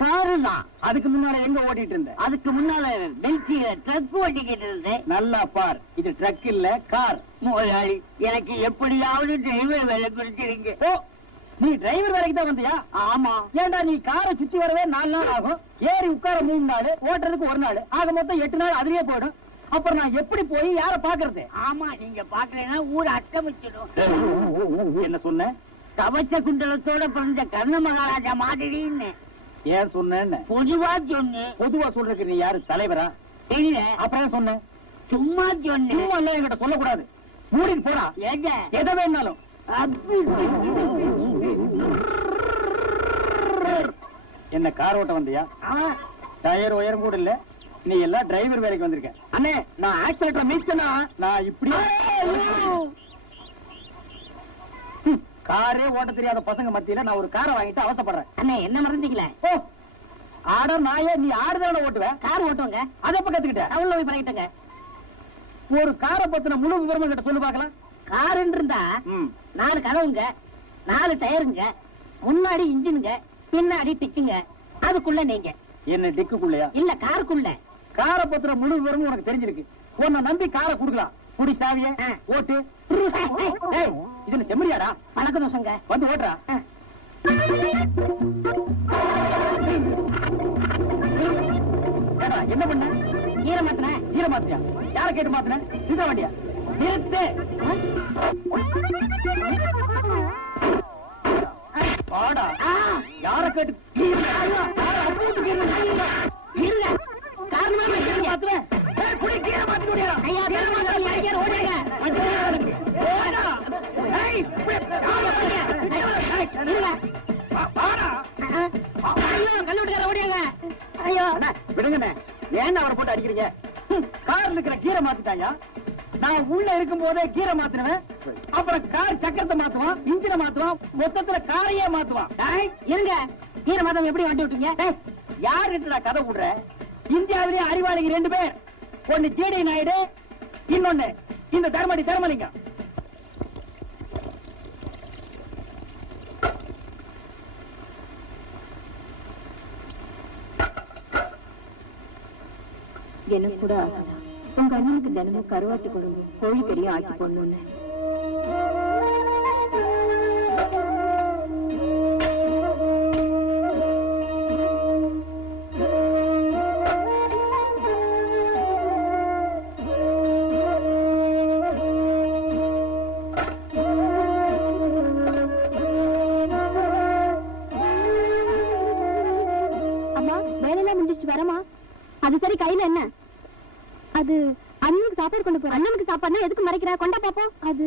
காருனா. அதுக்கு முன்னால எங்க ஓட்டிட்டு இருந்தேன்? அதுக்கு முன்னால டெல்லியில ட்ரக் ஓட்டிக்கிட்டு இருந்தேன். நல்லா பார், இது ட்ரக் இல்ல கார். முதலாளி, எனக்கு எப்படியாவது டிரைவர் வேலை குறிச்சிருங்க. ஓ, நீ டிரைவர் வேலைக்கு தான் வந்தியா? ஆமா. ஏண்டா நீ காரை சுத்தி வரவே 4 நாள் ஆகும், ஏறி உட்கார 3 நாள், ஓட்டுறதுக்கு 1 நாள், ஆக மொத்தம் 8 நாள் அதுலயே போயிடும். அப்புறம் நான் எப்படி போய் யார பாக்குறது? ஆமா, நீங்க பாக்கலன்னா ஊர் அட்டமிச்சிடும். என்ன சொன்ன? கவச்ச குண்டலத்தோட பிறந்த கர்ண மகாராஜா மாதிரின்னு. ஏன் சொன்ன? பொதுவா சொன்ன. பொதுவா சொல்றதுக்கு நீ யாரு, தலைவரா? இல்ல. அப்புறம் சொன்ன? சும்மா சொன்ன. சும்மா எல்லாம் என்கிட்ட சொல்லக்கூடாது. மூடிட்டு போடா. எதை வேணாலும். என்ன கார் ஓட்ட வந்தியா? டயர் உயரம் கூட இல்ல, நீ எல்லாம் டிரைவர் வேலைக்கு வந்திருக்க. அண்ணே, நான் ஆக்சிலேட்டர் மீட்சனா நான் இப்படி காரே ஓட்ட தெரியாத பசங்க மத்தியில நான் ஒரு காரை வாங்கிட்டு அவசப்படுறேன். அண்ணே, என்ன மறந்தீங்களே? ஓ, ஆட நாயே, நீ ஆடுதான ஓட்டுவேன்? கார் ஓட்டுவாங்க. அதை எப்ப கத்துக்கிட்ட? அவள போய் பழகிட்டங்க. ஒரு காரை பத்தின முழு விவரம் கிட்ட சொல்லு பாக்கலாம். காருன்னு இருந்தா 4 கதவுங்க, 4 டயருங்க, முன்னாடி இன்ஜினுங்க, பின்னாடி டிக்குங்க, அதுக்குள்ள நீங்க. என்ன டிக்குக்குள்ளயா? இல்ல, காருக்குள்ள. காரை பத்திர முழு விவரமும் உனக்கு தெரிஞ்சிருக்கு. உன்னை நம்பி காரை குடுக்கலாம். குடி சாவிய ஓட்டு. இது செம்மறியாடா? பழக்க தோசங்க. வந்து ஓட்டுறா. என்ன பண்ண? ஈர மாத்தின. ஈர மாத்தியா? யார கேட்டு மாத்தின? இந்த வண்டியா? நிறுத்து. பாடா. யார கேட்டு? விடுங்க, ஏன் அவரை போட்டு அடிக்கிறீங்க? கார்ல இருக்கிற கீரை மாத்திட்டாயா? நான் உள்ள இருக்கும் போதே கீரை மாத்தினுவேன். அப்புறம் கார் சக்கரத்தை மாத்துவான், இன்ஜினை மாத்துவான், மொத்தத்துல காரையே மாத்துவான். இருங்க, ஈர மதம் எப்படி வண்டி விட்டீங்க? யாருன்றா கதை விடுற? இந்தியாவிலேயே அறிவாளிங்க 2 பேர். ஒன்னு ஜேடி நாயுடு, இன்னொன்னு இந்த தர்மடி தர்மலிங்கம். எனக்கு கூட ஆசைதான். உங்க அண்ணனுக்கு தினமும் கருவாட்டு குழம்பு கோழிக்கறியும் ஆக்கி போடணும்னு. அம்மா, வேலையெல்லாம் முடிஞ்சிச்சு வரமா? அது சரி, கையில என்ன? அது அண்ணனுக்கு சாப்பாடு கொண்டு போற. அண்ணனுக்கு சாப்பாடுனா எதுக்கு மறைக்கிற? கொண்டா பாப்போம். அது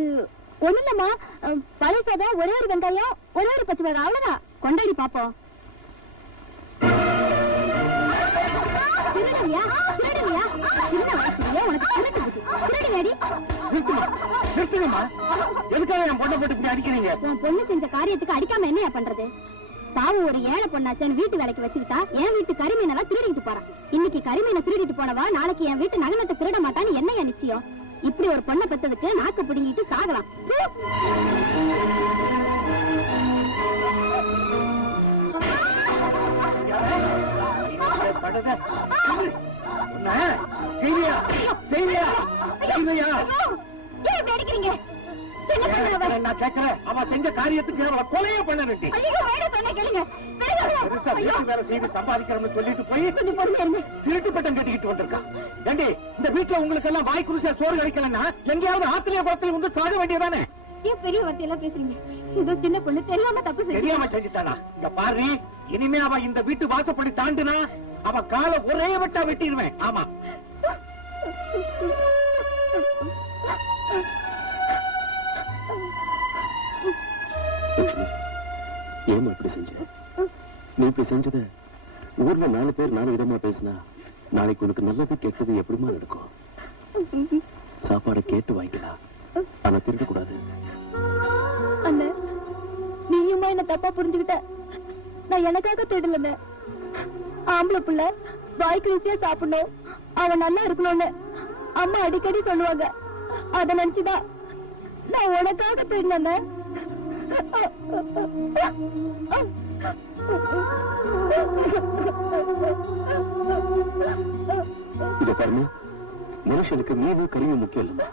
ஒண்ணு இல்லம்மா, பழைய சாதம், ஒரே ஒரு வெங்காயம், ஒரே ஒரு பச்சை மிளகாய், அவ்வளவுதான். கொண்டாடி பாப்போம். திருடுவியா? திருடுவியா? சின்ன வயசுலயே உனக்கு திருட்டு புத்தி. திருடுவியாடி? எதுக்காக என் பொண்ணை போட்டு இப்படி அடிக்கிறீங்க? உன் பொண்ணு செஞ்ச காரியத்துக்கு அடிக்காம என்னையா பண்றது? பாவம், ஒரு ஏழை பொண்ணாச்சேன்னு வீட்டு வேலைக்கு வச்சுக்கிட்டா என் வீட்டு கரிமீனெல்லாம் திருடிட்டு போறான். இன்னைக்கு கரிமீனை திருடிட்டு போனவா நாளைக்கு என் வீட்டு நகனத்தை திருட மாட்டான்னு என்னையா நிச்சயம்? இப்படி ஒரு பொண்ணை பெத்ததுக்கு நாக்கு பிடிங்கிட்டு சாகலாம். ஏன் இப்படி அடிக்கிறீங்க? என்ன பண்ணவ? நான் கேட்கிறேன், அவன் செஞ்ச காரியத்துக்கு அவளை கொலையே பண்ண வேண்டி. ஐயோ, வேணாம் சொன்னா கேளுங்க. பெருசா வீட்டு வேலை செய்து சம்பாதிக்கிறோம்னு சொல்லிட்டு போய் கொஞ்சம் பொறுமையா இருங்க. திருட்டு பட்டம் கட்டிக்கிட்டு வந்திருக்கான். ஏண்டி, இந்த வீட்டுல உங்களுக்கு எல்லாம் வாய் குருசியா சோறு கிடைக்கலன்னா எங்கேயாவது ஆத்திலே குளத்துல வந்து சாக வேண்டியதானே? ஏன் பெரிய வார்த்தையெல்லாம் பேசுறீங்க? ஏதோ சின்ன பொண்ணு தெரியாம தப்பு செஞ்சு. தெரியாம செஞ்சுட்டானா? இங்க பாரு, இனிமே அவ இந்த வீட்டு வாசப்படி தாண்டினா அவ காலை ஒரே வெட்டா வெட்டிடுவேன். ஆமா, ஏமா இப்படி செஞ்ச? நீ இப்படி செஞ்சத ஊர்ல 4 பேர் 4 விதமா பேசினா நாளைக்கு உனக்கு நல்லது கெட்டது எப்படிமா நடக்கும்? சாப்பாடு கேட்டு வாங்கிக்கலாம், ஆனா திருட கூடாது. அண்ணே, நீயுமா என்ன தப்பா புரிஞ்சுக்கிட்ட? நான் எனக்காக தேடல. ஆம்பளை புள்ள வாய்க்கு ருசியா சாப்பிடணும், அவன் நல்லா இருக்கணும்னு அம்மா அடிக்கடி சொல்லுவாங்க. அத நினைச்சுதான் நான் உனக்காக தேடினேன். இத பாருங்க, மனுஷனுக்கு மீனும் கறியும் முக்கியம் இல்லம்மா.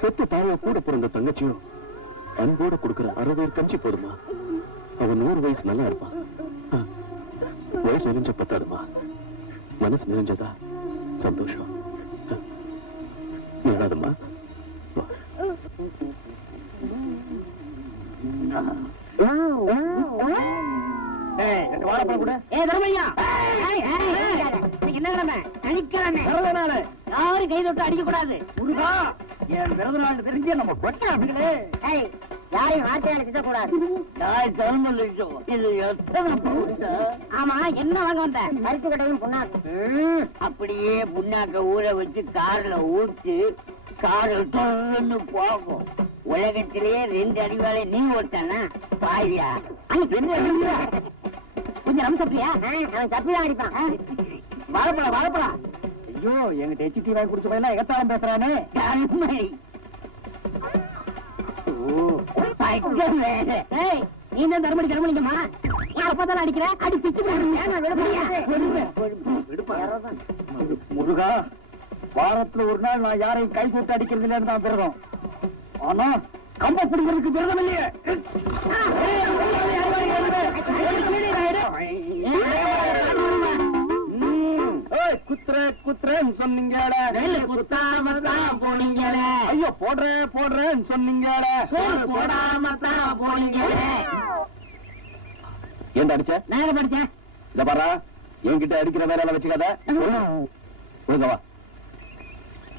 சொத்து தாய கூட பிறந்த தங்கச்சியும் அன்போட கொடுக்கிற 60 கஞ்சி போடுமா, அவன் 100 வயசு நல்லா இருப்பான். வயசு நிறைஞ்ச பத்தாதுமா, மனசு நிறைஞ்சதா சந்தோஷம். நீடாதம்மா. யாரும் கை தொட்டு அடிக்க கூடாது. முருகா, என் பிறந்த நாள் தெரிஞ்சு நம்ம கொட்டாங்களே. யாரையும் வார்த்தையால திட்டக்கூடாது. இது எத்தனை பவுன்? ஆமா, என்ன வாங்க வந்த? மருத்து கடையும் புண்ணாக்கு. அப்படியே புண்ணாக்க ஊற வச்சு கார்ல ஊற்றி காரில் தொடர்ந்து போகும். உலகத்திலேயே 2 அறிவாளை நீ ஓட்டானா பாயா? கொஞ்சம் நம்ம சப்பியா? அவன் சப்பிதான் அடிப்பான். வாழப்படா வாழப்படா. ஐயோ, எங்கிட்ட எச்டி வாங்கி குடிச்ச பையனா எகத்தாலும் பேசுறானே. நீ தான் தர்மடி தர்மலிங்கம்மா? அப்பதான் அடிக்கிற அடி பிச்சு முருகா. வாரத்துல ஒரு நாள் நான் யாரையும் கை கூட்டு அடிக்கிறது இல்லைன்னு தான் விரதம். ஆனா கம்ப பிடிக்கிறதுக்கு விரதம் இல்லையே. குத்துறேன்னு சொன்னீங்களே, குத்தாமத்தான் போனீங்களே. ஐயோ, போடுறேன்னு சொன்னீங்களே, போடாம தான் போனீங்களே. ஏன் அடிச்ச? நான் படிச்சேன். இத பாரா, என்கிட்ட அடிக்கிற வேலை வச்சுக்காத. ஒழுங்கவா.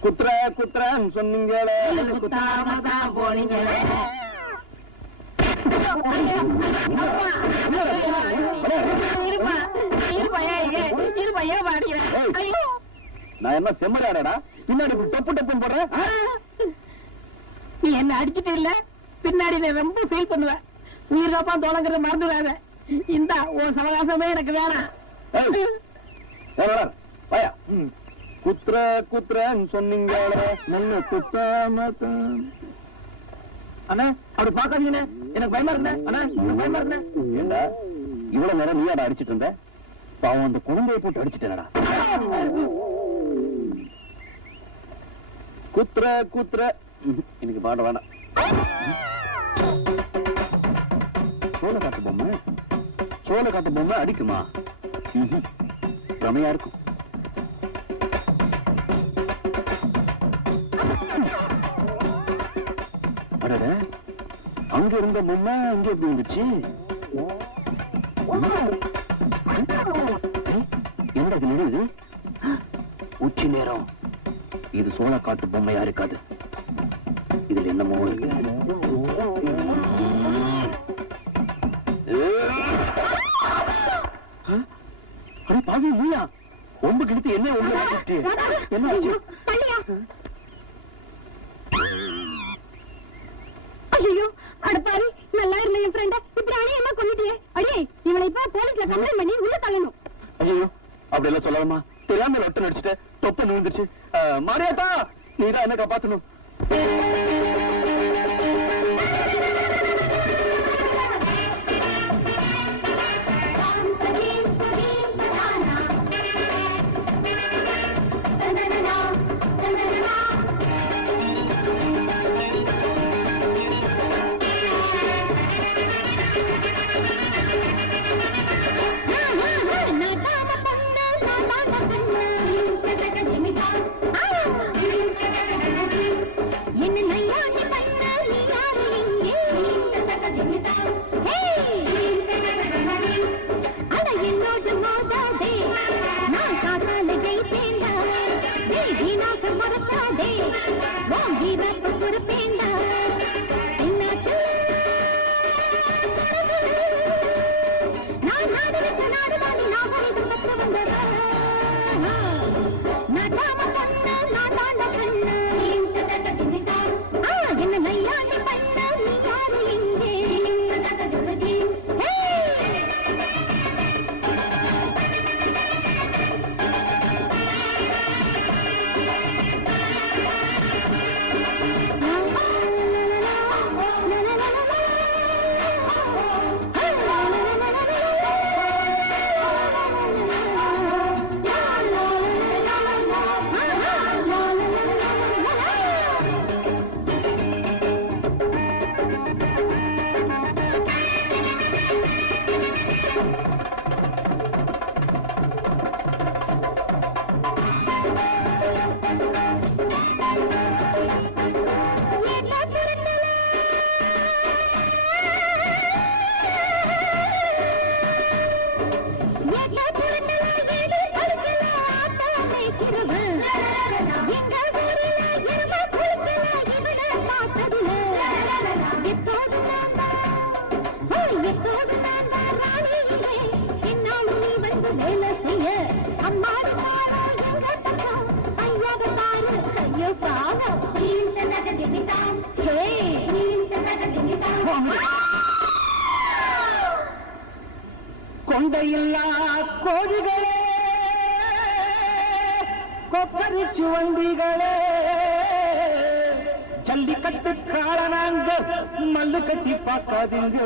குத்துறேன்னு சொன்னீங்களே, குத்தாம தான் போனீங்களே. நான் என்ன செம்மறியாடா பின்னாடி டப்பு டப்புன்னு போடுறேன்? நீ என்ன அடிச்சுட்டு இல்ல, பின்னாடி நான் ரொம்ப ஃபீல் பண்ணுவேன். உயிர் காப்பான் தோலங்கிறத மறந்துடாத. இந்த உன் சவகாசமே எனக்கு வேணாம். வாயா. குத்துறன்னு சொன்னீங்க நல்ல குத்தாம. அண்ணா அப்படி பாக்காதீங்கண்ணே, எனக்கு பயமா இருந்தேன். அண்ணா எனக்கு பயமா இருந்தேன். ஏண்டா இவ்வளவு நேரம் நீயாடா அடிச்சிட்டு இருந்த? பாவம் அந்த குழந்தைய போட்டு அடிச்சிட்டேனடா. குத்துற எனக்கு பாட வேணாம். சோளக்காட்டு பொம்மை அடிக்குமா? ரமையா இருக்கும். அடட, அங்க இருந்த பொம்மை அங்க எப்படி வந்துச்சு? என்னடா இது நடுது? உச்சி நேரம். இது சோளக்காட்டு பொம்மையா இருக்காது. இதுல என்னமோ இருக்கு. அட பாவி நீயா? ஒம்பு கிழித்து என்ன என்ன ஆச்சு? ஐயோ அடப்பாரி, நல்லா இருந்த என் ஃப்ரெண்ட இப்படி அணியெல்லாம் கொண்டுட்டியே. அடியே, இவளை இப்ப போலீஸ்ல கம்ப்ளைண்ட் பண்ணி உள்ள தள்ளணும். ஐயோ அப்படி எல்லாம் சொல்லாமா? தெரியாம லொட்டு நடிச்சுட்டு தொப்ப நுழுந்துருச்சு. மாரியாத்தா, நீதான் என்ன காப்பாத்தணும். கொண்டையில்லா கோழிகளே, கொப்பரிச்சு வண்டிகளே, ஜல்லிக்கட்டு காரணாங்க மல்லு கட்டி பார்க்காதீங்க.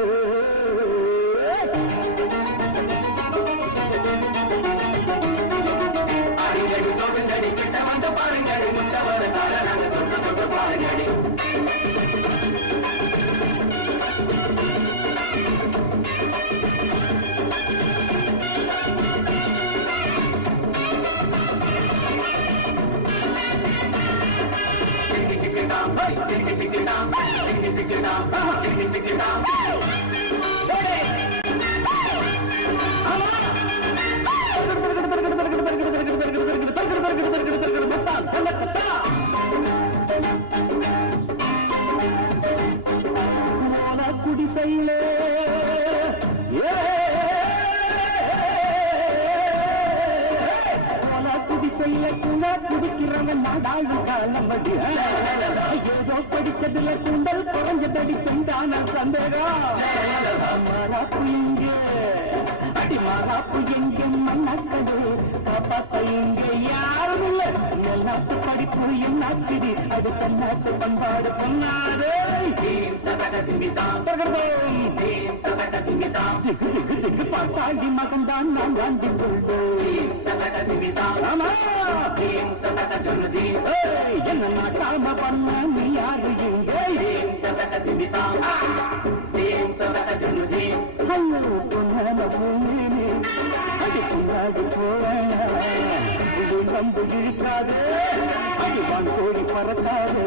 குடிசையிலே குடிசை போதையில கூழா குடிக்கிறவன் நாடாளும் காலம் அது. ஏதோ படிச்சதுல கூண்டல் குறைஞ்சதடி பெண்டான சந்தேகம். மாறாப்பு எங்கே அடி மாறாப்பு எங்கே மண்ணாக்கது காப்பாத்த இங்கே யாரும் இல்ல. நாட்டு படிப்பு என்னாச்சுடி அது தன்னாட்டு பண்பாடு பொன்னாடு. பாட்டாண்டி மகன்தான் நான் வாண்டி கொள்வேன். என்ன நாட்டாம பண்ண நீ யாரு இங்கே? பொன்னான பூமி அது பொன்னாடி போவேன். வந்து இழுக்காது அது வான்கோழி பறக்காது.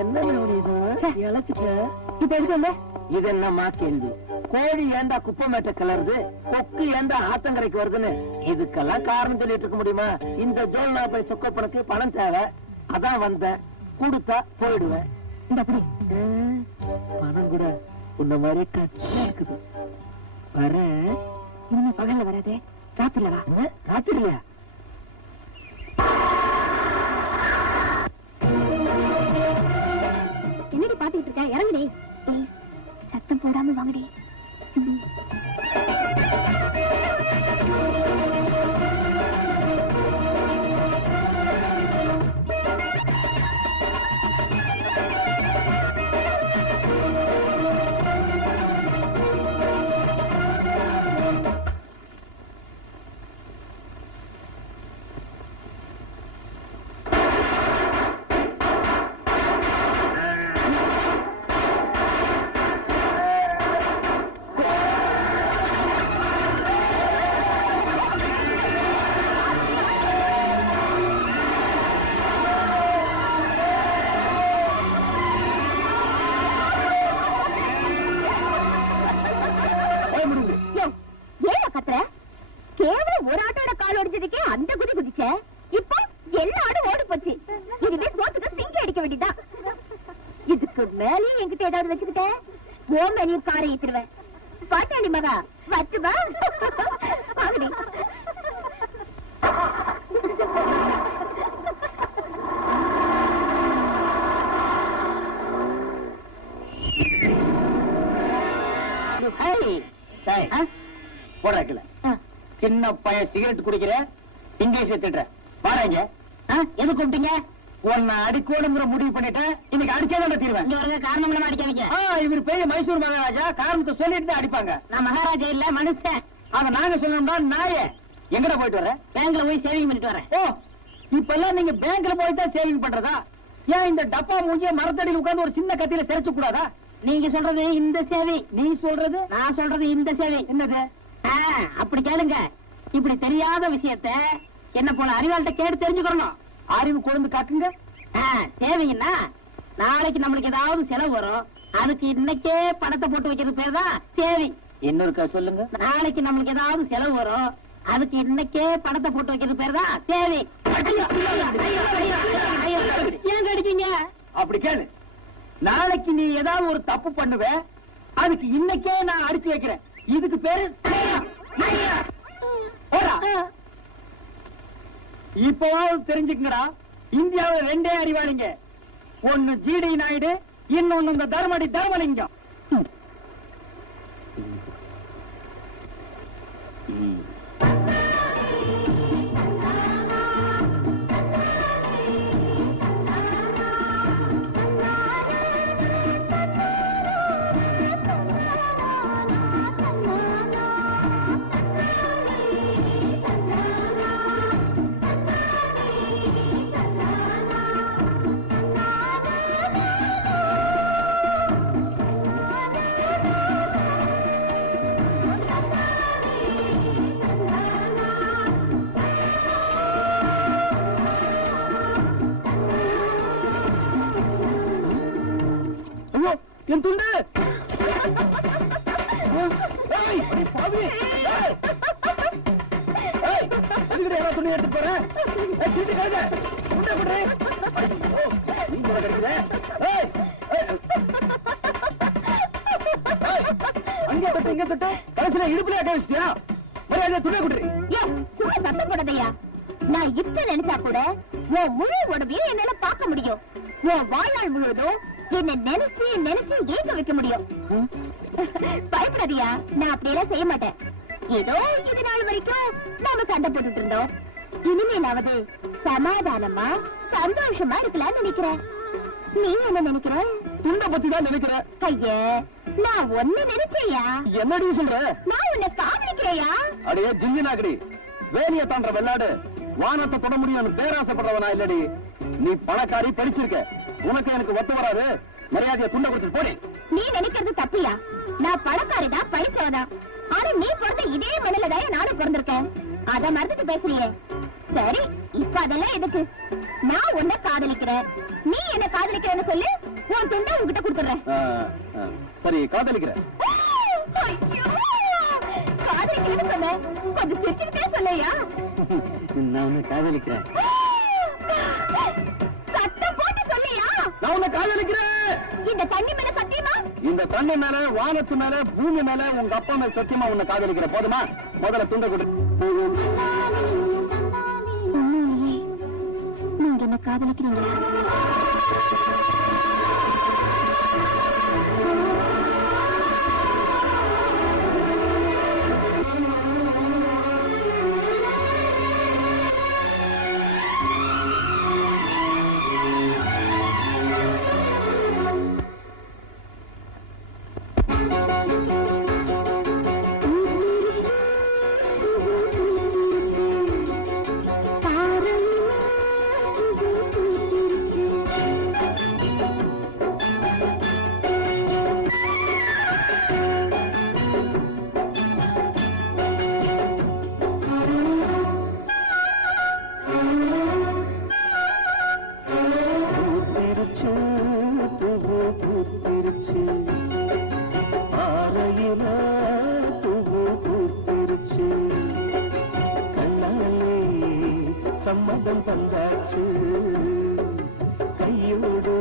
என்ன இழைச்சிட்ட இப்ப எதுக்கு? இது என்னம்மா கேள்வி? கோழி ஏண்டா குப்பமேட்ட கிளறுது, கொக்கு ஏண்டா ஆத்தங்கரைக்கு வருதுன்னு இதுக்கெல்லாம் காரணம் சொல்லிட்டு இருக்க முடியுமா? இந்த ஜோல்னா போய் சொக்கப்பனுக்கு பணம் தேவை, அதான் வந்தேன். கொடுத்தா போயிடுவேன். இந்த அப்படி பணம் கூட உன்ன மாதிரி கட்சியா இருக்குது. வர இனிமே பகல்ல வராதே, ராத்திரில வா. ராத்திரியா? என்னடி பாத்துக்கிட்டு இருக்க? இறங்குடி. சத்தம் போடாம வாங்கடி. அந்த குதி குதிச்ச, இப்போ எல்லா ஆடும் ஓடி போச்சு. இதுவே சோத்துக்கு சிங்கி அடிக்க வேண்டியதான். இதுக்கு மேலேயும் என்கிட்ட ஏதாவது வச்சுக்கிட்ட ஓம் மேலையும் காரை ஏத்துருவேன். பாட்டாளி மகா வச்சுவா. போடுற சின்ன பையன் சிகரெட் குடிக்கிற, இங்கிலீஷ்ல திட்டுற. பாருங்க, எது கூப்பிட்டீங்க? உன்னை அடிக்கோடுங்கிற முடிவு பண்ணிட்டேன். இன்னைக்கு அடிச்சே தீர்வேன். காரணம் இல்லாம அடிக்காதீங்க. இவர் பெரிய மைசூர் மகாராஜா, காரணத்தை சொல்லிட்டு தான் அடிப்பாங்க. நான் மகாராஜா இல்ல, மனுஷன். அத நாங்க சொல்லணும்னா நாயே. எங்கட போயிட்டு வர? பேங்க்ல போய் சேவிங் பண்ணிட்டு வரேன். ஓ, இப்ப எல்லாம் நீங்க பேங்க்ல போய் தான் சேவிங் பண்றதா? ஏன் இந்த டப்பா மூஞ்சிய மரத்தடியில் உட்கார்ந்து ஒரு சின்ன கத்தியில சிரைச்சு கூடாதா? நீங்க சொல்றது இந்த சேவை, நீ சொல்றது நான் சொல்றது இந்த சேவை. என்னது? அப்படி கேளுங்க. இப்படி தெரியாத விஷயத்த என்ன போல அறிவாள்கிட்ட கேட்டு தெரிஞ்சுக்கணும். அறிவு கொண்டு காட்டுங்க. சேவைங்கன்னா நாளைக்கு நம்மளுக்கு ஏதாவது செலவு வரும், அதுக்கு இன்னைக்கே பணத்தை போட்டு வைக்கிறது பேர் தான் சேவை. இன்னொருக்கா சொல்லுங்க. நாளைக்கு நம்மளுக்கு ஏதாவது செலவு வரும், அதுக்கு இன்னைக்கே பணத்தை போட்டு வைக்கிறது பேர் தான் சேவை. ஏன் கடிக்கீங்க? அப்படி கேளு. நாளைக்கு நீ ஏதாவது ஒரு தப்பு பண்ணுவ, அதுக்கு இன்னைக்கே நான் அடிச்சு வைக்கிறேன். இதுக்கு பேரு இப்பவாவது தெரிஞ்சுக்கங்கடா. இந்தியாவில் ரெண்டே அறிவாளிங்க. ஒன்னு ஜிடி நாயுடு, இன்னொன்னு இந்த தர்மடி தர்மலிங்கம். என் துண்டு எல்லாம் துணி எடுத்து போறேன். அங்கே தொட்டு இங்க தொட்டு கடைசியில இடுப்புல அட்ட வச்சிட்டியா? மரியாதை துணை குடுறி. சும்மா சத்தம் போடாதயா. நான் இப்ப நினைச்சா கூட உன் முழு உடம்பையும் என்னால பார்க்க முடியும். உன் வாழ்நாள் முழுவதும் என்ன நினைச்சு நினைச்சு ஏங்க வைக்க முடியும். பயப்படாதியா, நான் அப்படியெல்லாம் செய்ய மாட்டேன். ஏதோ இது நாள் வரைக்கும் நாம சண்டை போட்டுட்டு இருந்தோம். இனிமேலாவது சமாதானமா சந்தோஷமா இருக்கலாம்னு நினைக்கிறேன். நீ என்ன நினைக்கிற? துண்ட பத்தி தான் நினைக்கிற. ஐய, நான் ஒண்ணு நினைச்சேயா. என்னடி சொல்ற? நான் உன்னை காதலிக்கிறேயா? அடே ஜிஞ்சினாக்கடி, வேலிய தாண்ட வெள்ளாடு வானத்தை தொட முடியும் பேராசைப்படுறவனா இல்லடி. நீ பணக்காரி, படிச்சிருக்க, உனக்கு எனக்கு ஒத்து வராது. மரியாதையை துண்ட கொடுத்துட்டு போடி. நீ நினைக்கிறது தப்பியா? நான் பணக்காரிதான், படிச்சவதான். ஆனா நீ பிறந்த இதே மண்ணிலதான் நானும் பிறந்திருக்கேன். அத மறந்துட்டு பேசுறியே. சரி, இப்ப அதெல்லாம் எதுக்கு? நான் உன்னை காதலிக்கிறேன், நீ என்ன காதலிக்கிறேன்னு சொல்லு. உன் துண்டை உன்கிட்ட கொடுத்துறேன். சரி, காதலிக்கிறேன். காதலிக்கிறேன்னு சொன்ன, கொஞ்சம் சிரிச்சுக்கிட்டே சொல்லையா? நான் உன்னை காதலிக்கிறேன். சத்தம் போட்டு சொல்லையா? நான் உன்னை காதலிக்கிறேன். இந்த தண்ணி மேல சத்தியமா? இந்த தண்ணி மேல, வானத்து மேல, பூமி மேல, உங்க அப்பா மேல சத்தியமா உன்னை காதலிக்கிற. போதுமா? முதல்ல துண்ட கொடு. நீங்க என்ன காதலிக்கிறீங்களா? சம்மதம் தந்தாச்சு, கையோடு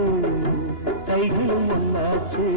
கைகளும் ஒன்னாச்சு.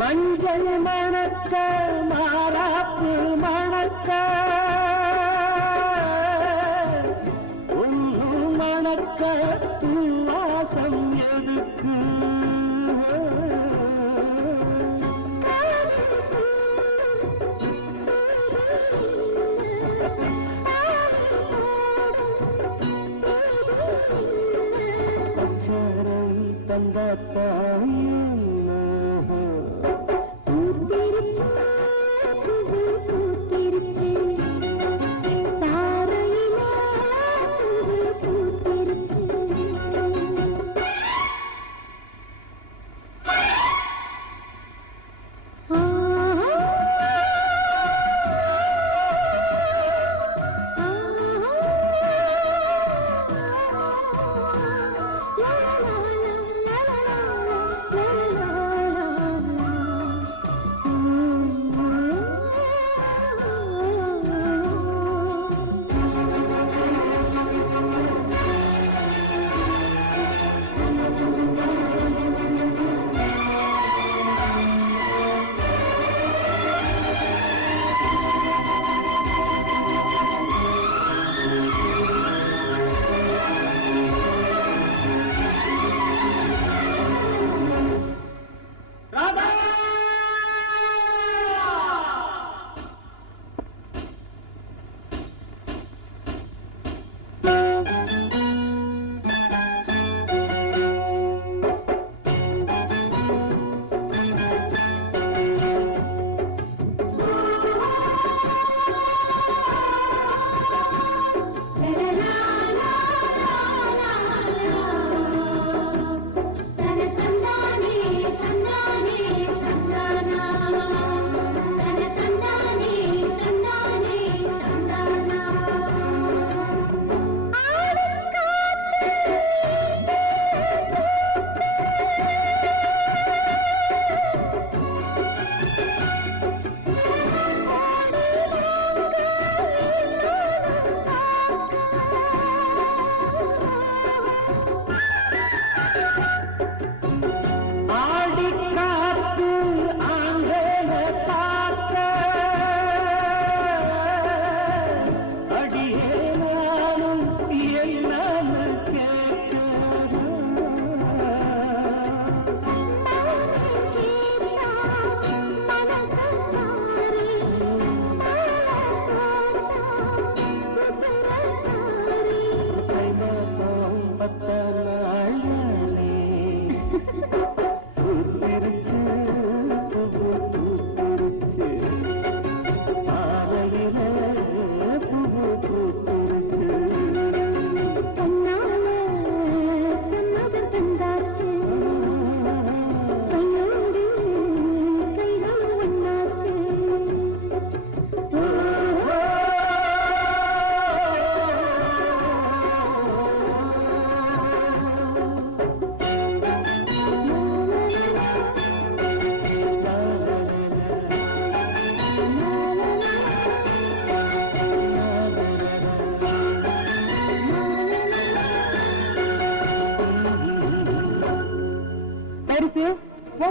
மஞ்சள் மணக்க, மாறாப்பு மணக்க, ஒன்று மணக்க, வாசம் எதுக்கு? அச்சாரம் தந்தாத்தாயும்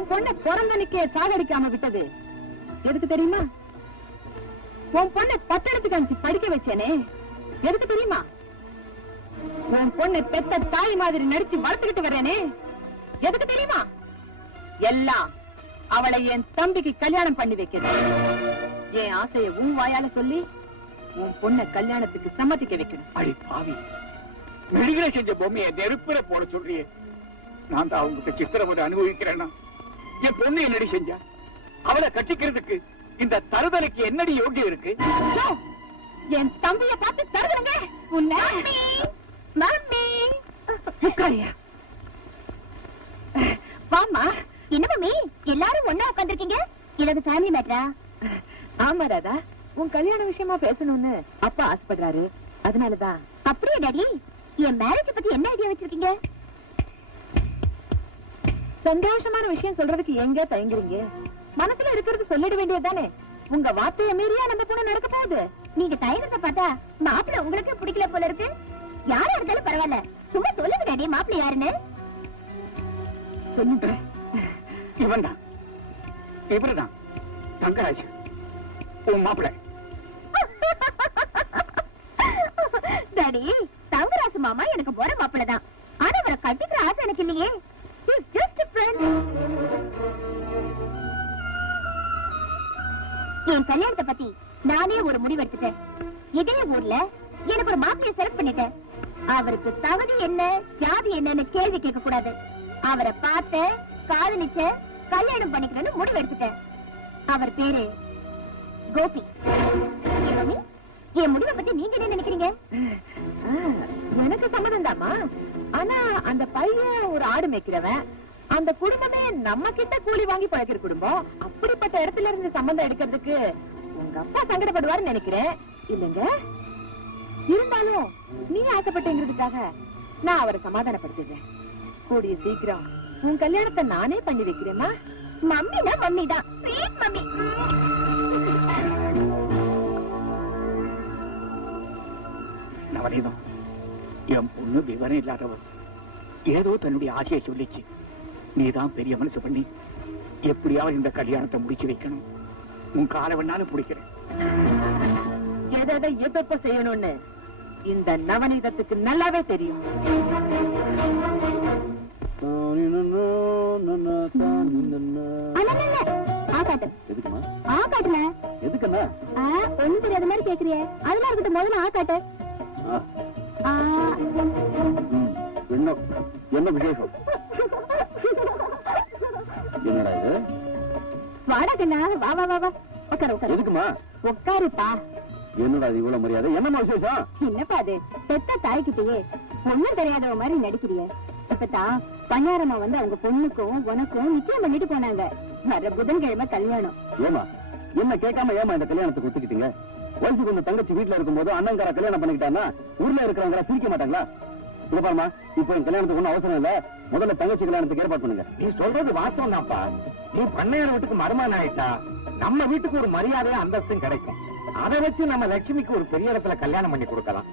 உன் பொண்ணை பிறந்தனுக்கே சாகடிக்காம விட்டது எதுக்கு தெரியுமா? உன் பொண்ணை பட்டணத்துக்கு அனுப்பிச்சு படிக்க வச்சேனே எதுக்கு தெரியுமா? உன் பொண்ணை பெத்த தாய் மாதிரி நடிச்சு வளர்த்துக்கிட்டு வர்றேனே எதுக்கு தெரியுமா? எல்லாம் அவளை என் தம்பிக்கு கல்யாணம் பண்ணி வைக்கிறது. என் ஆசையை உன் வாயால சொல்லி உன் பொண்ணை கல்யாணத்துக்கு சம்மதிக்க வைக்கணும். அடி பாவி, மெழுகில செஞ்ச பொம்மையை நெருப்புல போட சொல்றியே. நான் தான் அவங்கிட்ட சித்திரவதை அனுபவிக்கிறேன்னா என் பொண்ணு என்னடி செஞ்சா? அவளை கட்டிக்கிறதுக்கு இந்த தருதலைக்கு என்னடி யோகியம் இருக்கு? என் தம்பிய பார்த்து தருதுங்க உன்னை. வாமா. என்ன மம்மி எல்லாரும் ஒண்ணா உட்காந்துருக்கீங்க? ஏதாவது ஃபேமிலி மேட்டரா? ஆமா ராதா, உன் கல்யாண விஷயமா பேசணும்னு அப்பா ஆசைப்படுறாரு, அதனாலதான். அப்படியே டாடி, என் மேரேஜ் பத்தி என்ன ஐடியா வச்சிருக்கீங்க? சந்தோஷமான விஷயம் சொல்றதுக்கு எங்க தயங்குறீங்க? மனசுல இருக்கிறது சொல்லிட வேண்டியதுதானே. உங்க வார்த்தைய மீறியா நம்ம பொண்ணு நடக்க போகுது. நீங்க தயங்கத்தை பார்த்தா மாப்பிள்ள உங்களுக்கு பிடிக்கல போல இருக்கு. யாரா இருந்தாலும் பரவாயில்ல, சும்மா சொல்லுங்க டாடி மாப்பிள்ள யாருன்னு. சொல்லுங்க. இவன் தான், இவருதான் தங்கராஜ், உன் மாப்பிள்ளை. டாடி, தங்கராசு மாமா எனக்கு போற மாப்பிள்ள தான். ஆனா அவரை கட்டிக்கிற ஆசை எனக்கு இல்லையே. He's just a friend. என் கல்யாணத்தை பத்தி நானே ஒரு முடிவு எடுத்துட்டேன். இதே ஊர்ல எனக்கு ஒரு மாப்பிளைய செலக்ட் பண்ணிட்டேன். அவருக்கு தகுதி என்ன, ஜாதி என்னன்னு கேள்வி கேட்க கூடாது. அவரை பார்த்து காதலிச்ச கல்யாணம் பண்ணிக்கிறேன்னு முடிவு எடுத்துட்டேன். அவர் பேரு கோபி. என் முடிவை பத்தி நீங்க என்ன நினைக்கிறீங்க? எனக்கு சம்மதம் தாமா. ஆனா அந்த பையன் ஒரு ஆடு மேய்க்கிறவன். அந்த குடும்பமே நம்ம கிட்ட கூலி வாங்கி பழக்கிற குடும்பம். அப்படிப்பட்ட இடத்துல இருந்து சம்பந்தம் எடுக்கிறதுக்கு உங்க அப்பா சங்கடப்படுவார்னு நினைக்கிறேன். இல்லங்க, இருந்தாலும் நீ ஆசைப்பட்டேங்கிறதுக்காக நான் அவரை சமாதானப்படுத்திடுறேன். கூடிய சீக்கிரம் உன் கல்யாணத்தை நானே பண்ணி வைக்கிறேம்மா. மம்மினா மம்மி தான், ஸ்வீட் மம்மி. நவநீதம், என் பொண்ணு விவரம் இல்லாதவன். ஏதோ தன்னுடைய ஆசையை சொல்லிச்சு. நீதான் பெரிய மனசு பண்ணி எப்படியாவது இந்த கல்யாணத்தை முடிச்சு வைக்கணும். உன் காலை வேணாலும் பிடிக்கிறேன். எதை எப்ப செய்யணும்னு இந்த நவநீதத்துக்கு நல்லாவே தெரியும். ஆகாட்டுல எதுக்குன்னா ஒண்ணு தெரியாத மாதிரி கேக்குறிய. அதெல்லாம் இருக்கட்டும், முதல்ல ஆகாட்டு. என்ன விசேஷம்? என்னடா இது? வாடா கண்ணா, வா வா வா வா. உட்காரு உட்காரு. எதுக்குமா? உட்காருப்பா. என்னடா இது இவ்வளவு மரியாதை? என்னமா விசேஷம்? என்னப்பா அது, பெத்த தாய்கிட்டயே ஒண்ணும் தெரியாதவ மாதிரி நடிக்கிறிய. இப்பதான் பஞ்சாரமா வந்து அவங்க பொண்ணுக்கும் உனக்கும் நிச்சயம் பண்ணிட்டு போனாங்க. வர புதன்கிழமை கல்யாணம். ஏமா என்ன கேட்காம ஏமா இந்த கல்யாணத்துக்கு ஒத்துக்கிட்டீங்க? வயசுக்கு கொஞ்சம் தங்கச்சி வீட்டுல இருக்கும்போது அண்ணங்கார கல்யாணம் பண்ணிக்கிட்டான்னா ஊர்ல இருக்கிறவங்க சிரிக்க மாட்டாங்களா? இல்ல பாருமா, இப்ப என் கல்யாணத்துக்கு ஒன்னும் அவசரம் இல்ல. முதல்ல தங்கச்சி கல்யாணத்துக்கு ஏற்பாடு பண்ணுங்க. நீ சொல்றது வாஸ்தவம் தான்ப்பா. நீ பண்ணையார் வீட்டுக்கு மருமகன் ஆயிட்டா நம்ம வீட்டுக்கு ஒரு மரியாதையும் அந்தஸ்தும் கிடைக்கும். அதை வச்சு நம்ம லட்சுமிக்கு ஒரு பெரிய இடத்துல கல்யாணம் பண்ணி கொடுக்கலாம்.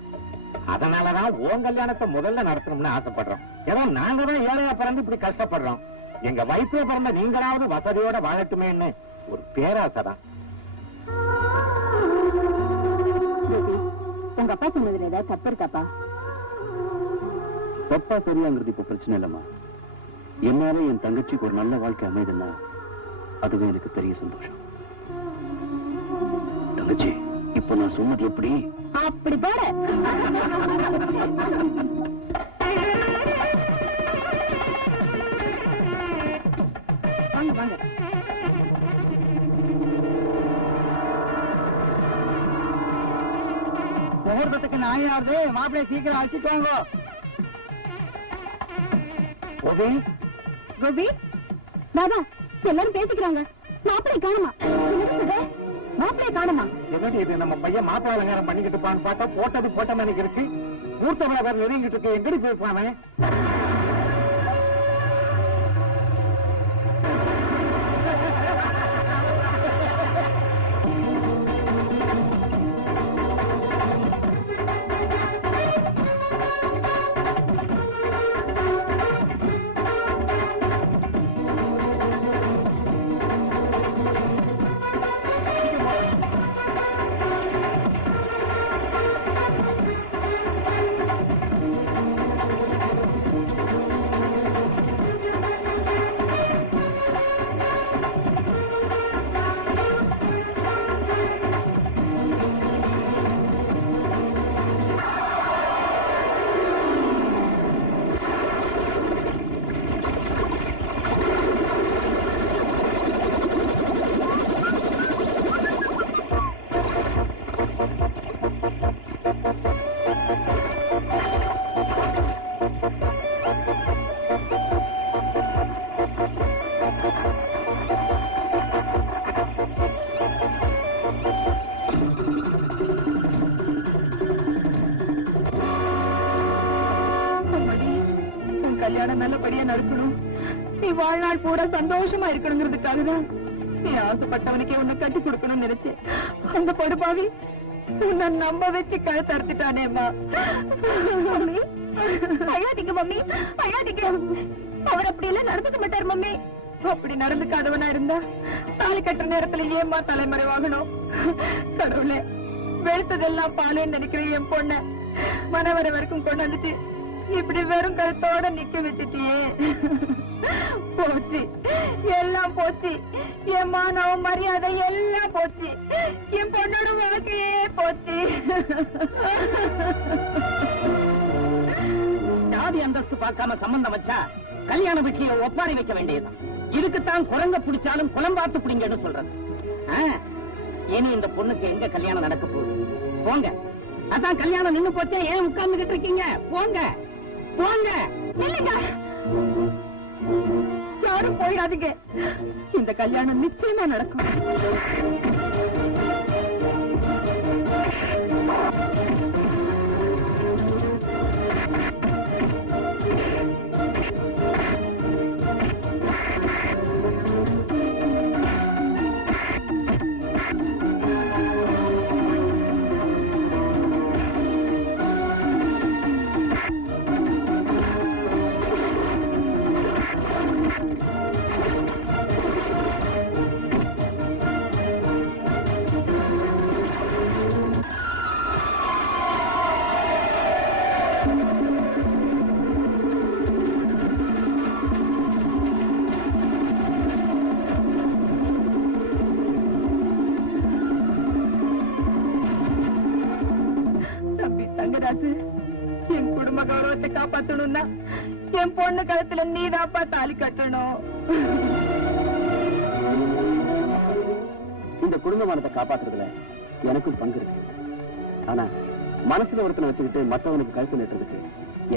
அதனாலதான் உன் கல்யாணத்தை முதல்ல நடத்தணும்னு ஆசைப்படுறோம். ஏன்னா நாங்க தான் ஏழையா பிறந்து இப்படி கஷ்டப்படுறோம். எங்க வயிற்றுல பிறந்த நீங்களாவது வசதியோட வாழட்டுமேன்னு ஒரு பேராசைதான். உங்க அப்பா சொன்னதுல ஏதாவது தப்பு இருக்காப்பா? தப்பா சரியாங்கிறது இப்ப பிரச்சனை இல்லம்மா. என்னால என் தங்கச்சிக்கு ஒரு நல்ல வாழ்க்கை அமைதுன்னா அதுவே எனக்கு பெரிய சந்தோஷம். தங்கச்சி, இப்ப நான் சொன்னது எப்படி? அப்படி போட வாங்க வாங்க. முகூர்த்தத்துக்கு நாயாவது மாப்பிள்ளை சீக்கிரம் அழைச்சிட்டு வாங்க. கோபி, கோபி, பாபா எல்லாரும் பேசிக்கிறாங்க. மாப்பிள்ளை காணுமா? மாப்பிள்ளை காணுமா? என்னடி இது, நம்ம பையன் மாப்பிள்ளை அலங்காரம் பண்ணிக்கிட்டு இருப்பான்னு பார்த்தா போட்டது போட்ட மாதிரி இருக்கு. மூர்த்த வியாபாரம் நெருங்கிட்டு இருக்கு. எங்கடி போயிருப்பானே? கல்யாணம் நல்லபடியா நடக்கணும், நீ வாழ்நாள் பூரா சந்தோஷமா இருக்கணுங்கிறதுக்காக தான் நீ ஆசைப்பட்டவனுக்கே உன்னை கட்டி கொடுக்கணும்னு நினைச்சேன். அந்த படுபாவி உன்னை நம்ப வச்சு கழுத்து அறுத்துட்டானேம்மா. மம்மி அழாதீங்க, மம்மி அழாதீங்க. அவர் அப்படி எல்லாம் நடந்துக்க மாட்டார் மம்மி. அப்படி நடந்துக்காதவனா இருந்தா தாலி கட்டுற நேரத்துல ஏம்மா தலைமறைவாகணும்? கடவுளே, வெளுத்ததெல்லாம் பாலுன்னு நினைக்கிற என் பொண்ண மனவர வரைக்கும் கொண்டு வந்துட்டு இப்படி வெறும் கழுத்தோட நிக்க வச்சுட்டியே. போச்சு, எல்லாம் போச்சு. என் மானம் மரியாதை எல்லாம் போச்சு. என் பொண்ணோட வாழ்க்கையே போச்சு. ஜாதி அந்தஸ்து பார்க்காம சம்பந்தம் வச்சா கல்யாண வீட்லயே ஒப்பாரி வைக்க வேண்டியதுதான். இதுக்குத்தான் குரங்க பிடிச்சாலும் குளம்பாத்து பிடிங்கன்னு சொல்றது. இனி இந்த பொண்ணுக்கு எங்க கல்யாணம் நடக்க போகுது? போங்க. அதான் கல்யாணம் நின்னு போச்சே, ஏன் உட்கார்ந்துகிட்டு இருக்கீங்க? போங்க போங்க. இல்லைங்க, யாரும் போயிடாதீங்க. இந்த கல்யாணம் நிச்சயமா நடக்கும். என் குடும்ப கௌரவத்தை காப்பாத்தணும்னா என் பொண்ணு கழுத்துல நீதாப்பா தாலி கட்டணும். இந்த குடும்பமானத்தை காப்பாத்துறதுல எனக்கும் பங்கு இருக்கு. ஆனா மனசுல ஒருத்தனை வச்சுக்கிட்டு மத்தவனுக்கு கழுத்து நட்டுறதுக்கு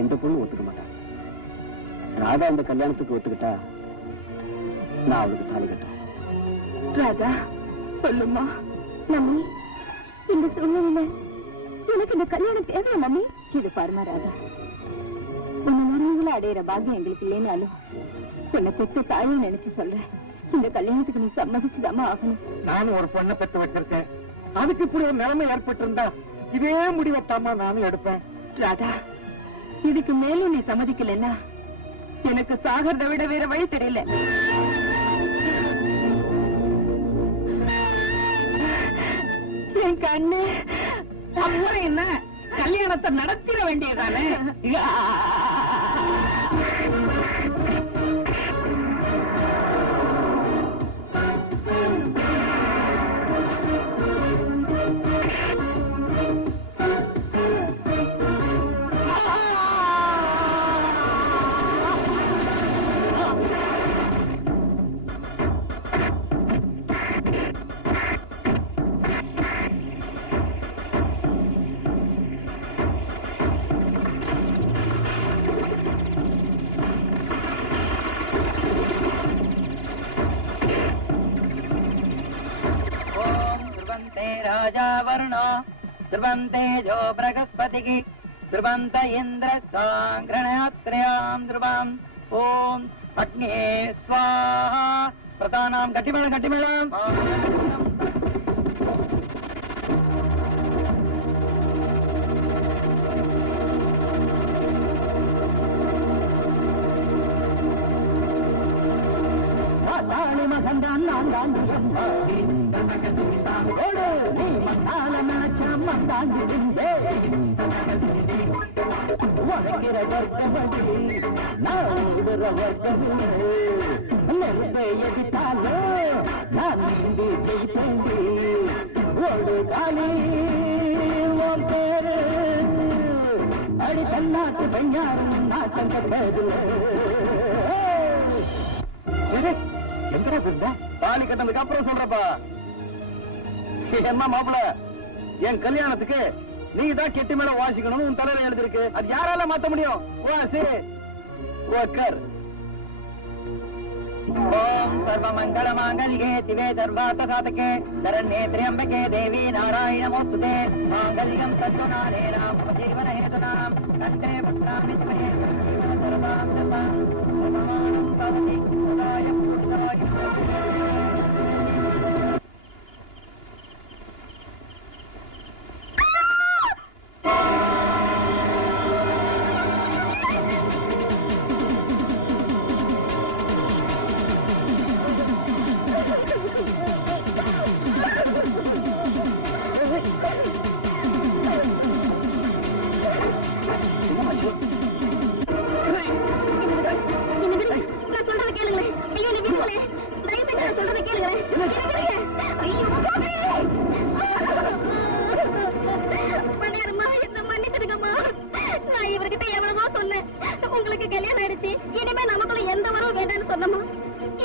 எந்த பொண்ணு ஒத்துக்க மாட்டான். ராதா இந்த கல்யாணத்துக்கு ஒத்துக்கிட்டா நான் அவளுக்கு தாலி கட்டேன். ராதா சொல்லுமா. மம்மி, இந்த சூழ்நிலையில எனக்கு இந்த கல்யாணம் தேவையா மம்மி? இது பாருமா ராதா, உன்னை மருமகளை அடையிற பாக்கியம் எங்களுக்கு இல்லைனாலும் உன்னை பெற்ற தாயை நினைச்சு சொல்றேன், இந்த கல்யாணத்துக்கு நீ சம்மதிச்சுதாமா ஆகணும். நானும் ஒரு பொண்ணை பெற்று வச்சிருக்கேன். அதுக்கு இப்படி ஒரு நிலைமை ஏற்பட்டிருந்தா இதே முடிவத்தாமா நானும் எடுப்பேன். ராதா, இதுக்கு மேலும் நீ சம்மதிக்கலன்னா எனக்கு சாகிறத விட வேற வழி தெரியல. என் கண்ணு. அப்புறம் என்ன, கல்யாணத்தை நடத்திட வேண்டியதானே? राजा वर्णो ध्रुवन्ते जो बृहस्पतिः ध्रुवन्त इन्द्र साङ्घ्रणयात्र्याम् ध्रुवम् ॐ अग्ने स्वाहा प्रधानाम् गट्टिमेळम् மகந்தான் நான் தாண்டி மண்ணால நினைச்சா மந்தாண்டிருந்தே உழைக்கிற வர்க்கமடி நான் ஓடுற வர்க்கமே நெருப்பை எதிர்த்தாலும் நான் நீந்தி ஜெயித்தேண்டி ஒரு காலி உன் பேரு அடி தன்னாட்டு பெண்ணாரும் நாட்டம் கட்டதில்லை. எங்கடா இருந்தா தாலி கட்டதுக்கு அப்புறம் சொல்றப்பா. என்ன மாப்பிள, என் கல்யாணத்துக்கு நீ தான் கெட்டி மேல வாசிக்கணும் உன் தலையில எழுதிருக்கு. அது யாரால மாத்த முடியும்? வாசி உட்கார். ஓம் சர்வ மங்கள மாங்கல்யே சிவே சர்வார்த்த சாதகே சரண்யே த்ர்யம்பகே தேவி நாராயண நமோஸ்துதே மாங்கல்யம் தத்துநானேன மம ஜீவன ஹேதுனாம் கண்டே புத்ராமி ஸ்மயே சர்வ உங்களுக்கு கல்யாணம் ஆயிடுச்சு, இனிமே நமக்குள்ள எந்த உறவும் வேண்டாம்னு சொன்னோமா,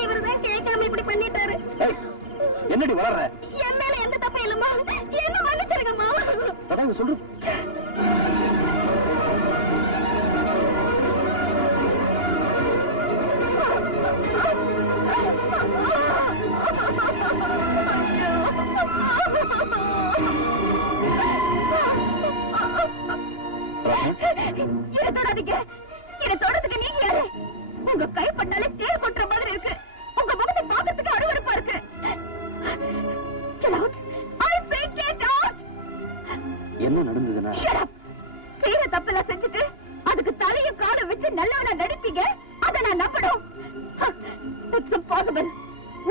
இவருதான் கேட்காம இப்படி பண்ணிட்டாரு. என்னடி வளர்ற? என் மேல எந்த தப்பும் இல்லம்மா, என்ன மன்னிச்சிருங்கம்மா. அதான் சொல்லு. இதை தொடாதீங்க. இதை தொடறதுக்கு நீங்க யாரு? உங்க கைப்பட்டாலே தேர் கொட்டுற மாதிரி இருக்கு. உங்க முகத்தை பார்க்கறதுக்கு அருவருப்பா இருக்கு. Get out. I say get out. என்ன நடந்ததுன்னா? Shut up. செய்யற தப்பெல்லாம் செஞ்சுட்டு அதுக்கு தலையும் காலை வச்சு நல்லவனா நடிப்பீங்க. அதை நான் நம்பணும். It's impossible.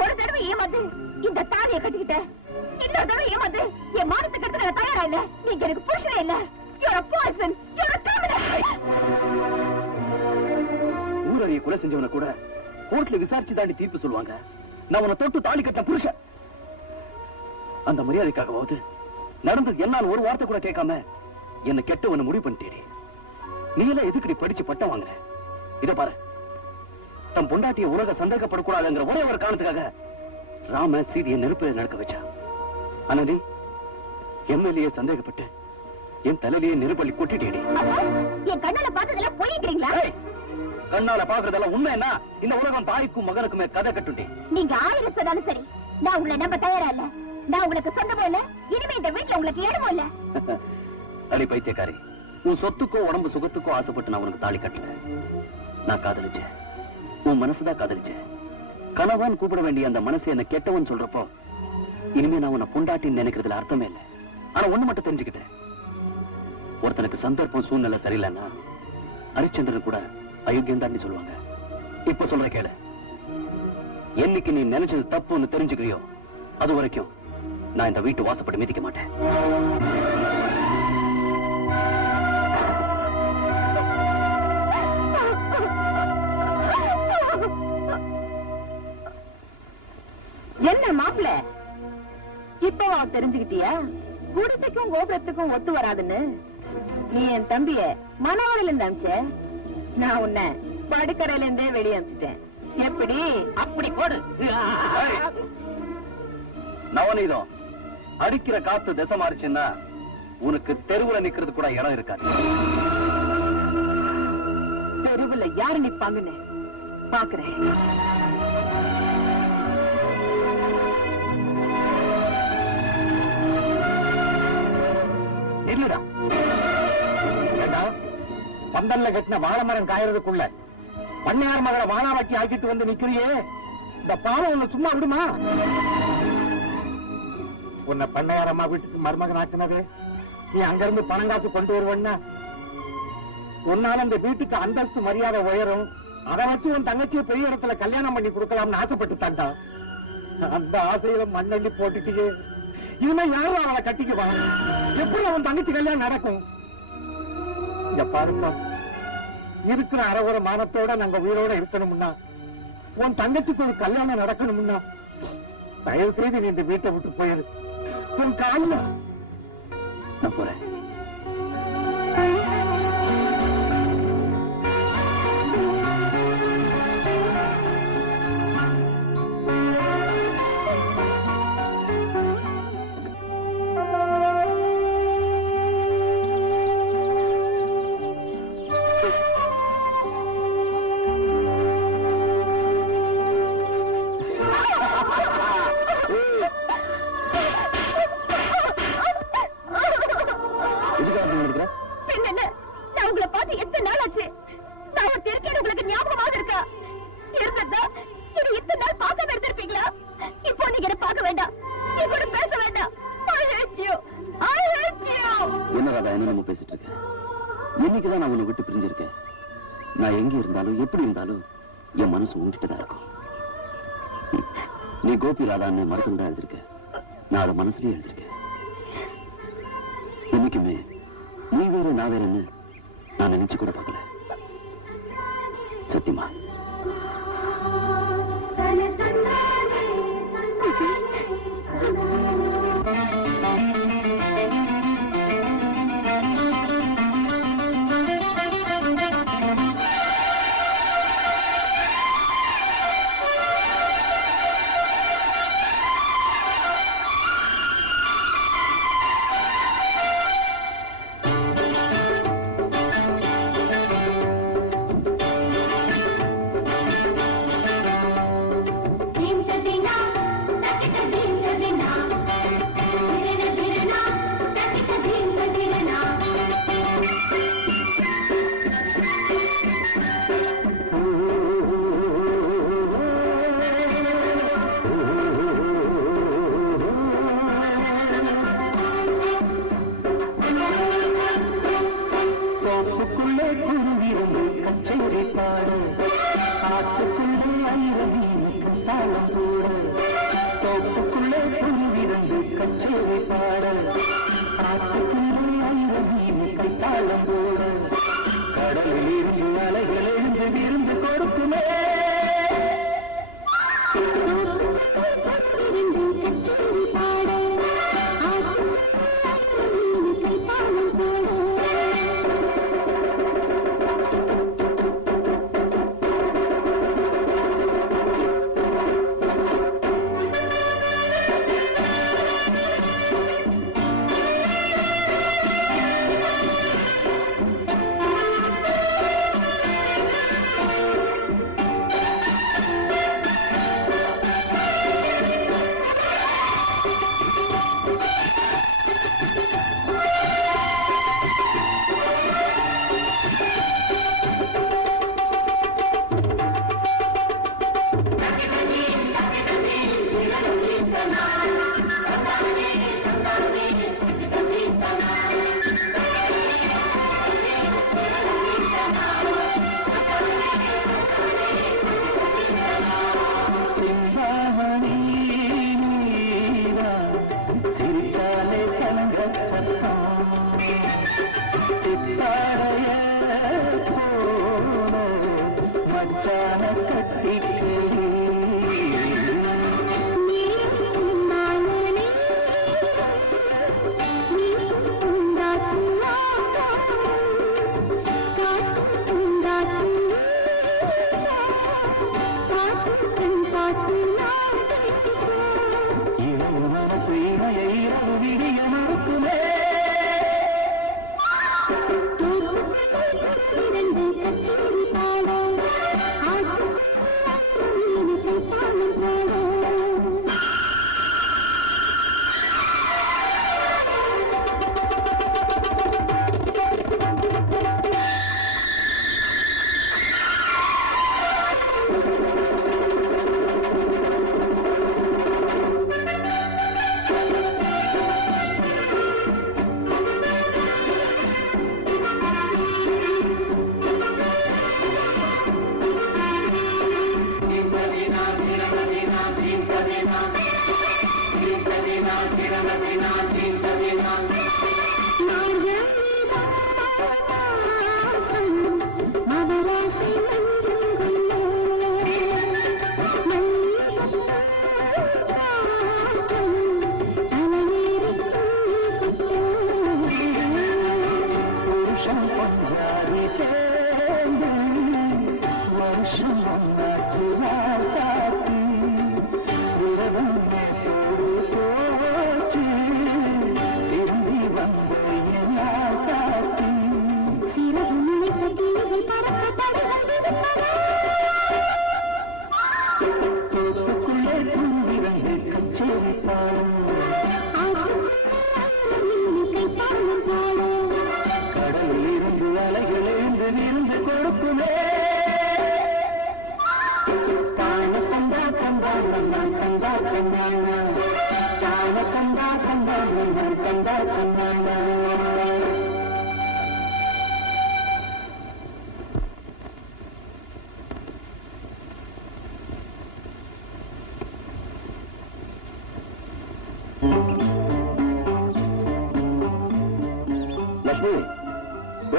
ஒரு தடவை ஏமாந்து இந்த தாலியை கட்டிக்கிட்டேன். இன்னொரு தடவை ஏமாந்து என் மானத்துக்கு எடுத்து நான் தயாரா இல்ல. நீங்க எனக்கு புருஷனே இல்ல. You're a poison. You're a criminal. ஊரடிய கொலை செஞ்சவன கூட கோர்ட்ல விசாரிச்சு தாண்டி தீர்ப்பு சொல்லுவாங்க. நான் உன்னை தொட்டு தாலி கட்ட புருஷன். அந்த மரியாதைக்காகவாவது நடந்தது என்னான்னு ஒரு வார்த்தை கூட கேட்காம என்ன கெட்டவன முடிவு பண்ணிட்டேடி. நீ எல்லாம் எதுக்கடி படிச்சு பட்டம் வாங்குற? இத பாரு, தம் பொண்டாட்டிய உலக சந்தேகப்படக்கூடாதுங்கிற ஒரே ஒரு காரணத்துக்காக ராம சீதையை நெருப்பில நடக்க வச்சா. ஆனா நீ எம்எல்ஏ சந்தேகப்பட்டு என் தலையிலேயே நெருப்பள்ளி கொட்டிட்டேடி. என் கண்ணால பார்த்ததெல்லாம் போயிட்டீங்களா? கண்ணால பாக்குறதெல்லாம் உண்மை என்ன? இந்த உலகம் தாய்க்கும் மகனுக்குமே கதை கட்டுண்டே. நீங்க 1000 சொன்னாலும் சரி, நான் உங்களை நம்ப தயாரா இல்ல. நான் உங்களுக்கு சொந்தமோ இல்ல, இனிமே இந்த வீட்டுல உங்களுக்கு இடமோ இல்ல. அடி பைத்தியக்காரி, உன் சொத்துக்கோ உடம்பு சுகத்துக்கோ ஆசைப்பட்டு நான் உனக்கு தாலி கட்டல. நான் காதலிச்சேன், உன் மனசுதான் காதலிச்சேன். கணவன் கூப்பிட வேண்டிய அந்த மனசு என்ன கெட்டவன் சொல்றப்போ இனிமே நான் உன்னை பொண்டாட்டின்னு நினைக்கிறதுல அர்த்தமே இல்லை. ஆனா ஒண்ணு மட்டும் தெரிஞ்சுக்கிட்டேன், ஒருத்தனுக்கு சந்தர்ப்பம் சூழ்நிலை சரியில்லைன்னா ஹரிச்சந்திரன் கூட அயோக்கியம் தான் சொல்லுவாங்க. இப்ப சொல்ற கேளு, என்னைக்கு நீ நினைச்சது தப்புன்னு தெரிஞ்சுக்கிறியோ அது வரைக்கும் நான் இந்த வீட்டு வாசப்படி மிதிக்க மாட்டேன். என்ன மாப்பிள்ள, இப்ப தெரிஞ்சுக்கிட்டியா குடிசைக்கும் கோபுரத்துக்கும் ஒத்து வராதுன்னு? நீ என் தம்பிய மனவாளில இருந்து அமிச்ச, நான் உன்னை படுக்கரையில இருந்தே வெளியே அமிச்சிட்டேன். எப்படி? அப்படி போடு. நவநீதம், அடிக்கிற காத்து திசை மாறிச்சுன்னா உனக்கு தெருவுல நிக்கிறது கூட இடம் இருக்காது. தெருவுல யாரு நிப்பாங்கன்னு பாக்குறேன். இல்லடா, பந்தல்ல கட்டின வாழை மரம் காயறதுக்குள்ள பண்ணையார் மகளை வாழாவாக்கி ஆக்கிட்டு வந்து நிக்கிறியே, இந்த பாவம் உன்னை சும்மா விடுமா? உன்னை பண்ணையார் அம்மா வீட்டுக்கு மருமகன் ஆக்குனது நீ அங்கிருந்து பணம் காசு கொண்டு வருவன்னா உன்னால இந்த வீட்டுக்கு அந்தஸ்து மரியாதை உயரும். அதை வச்சு உன் தங்கச்சியை பெரிய இடத்துல கல்யாணம் பண்ணி கொடுக்கலாம்னு ஆசைப்பட்டு தாண்டா. அந்த ஆசையில மண்ணள்ளி போட்டுட்டு இனிமே யாரும் அவளை கட்டிக்குவா? எப்படி அவன் தங்கச்சி கல்யாணம் நடக்கும்? இங்க பாருப்பா, இருக்கிற அறகுற மானத்தோட நாங்க உயிரோட இருக்கணும்னா, உன் தங்கச்சிக்கு ஒரு கல்யாணம் நடக்கணும்னா தயவு செய்து நீ இந்த வீட்டை விட்டு போயிரு. உன் காலில் நான் போறேன். ராதா, என்ன நம்ம பேசிட்டு இருக்க? இன்னைக்குதான் நான் உன்னை விட்டு பிரிஞ்சிருக்கேன். நான் எங்க இருந்தாலும் எப்படி இருந்தாலும் என் மனசு உங்ககிட்டதான் இருக்கும். நீ கோபி ராதான்னு மரத்துல தான் எழுதிருக்க. நான் அதை மனசுலயே எழுதிருக்கேன். இன்னைக்குமே நீ வேற நான் வேறன்னு நான் நினைச்சு கூட பார்க்கல. சத்தியமா.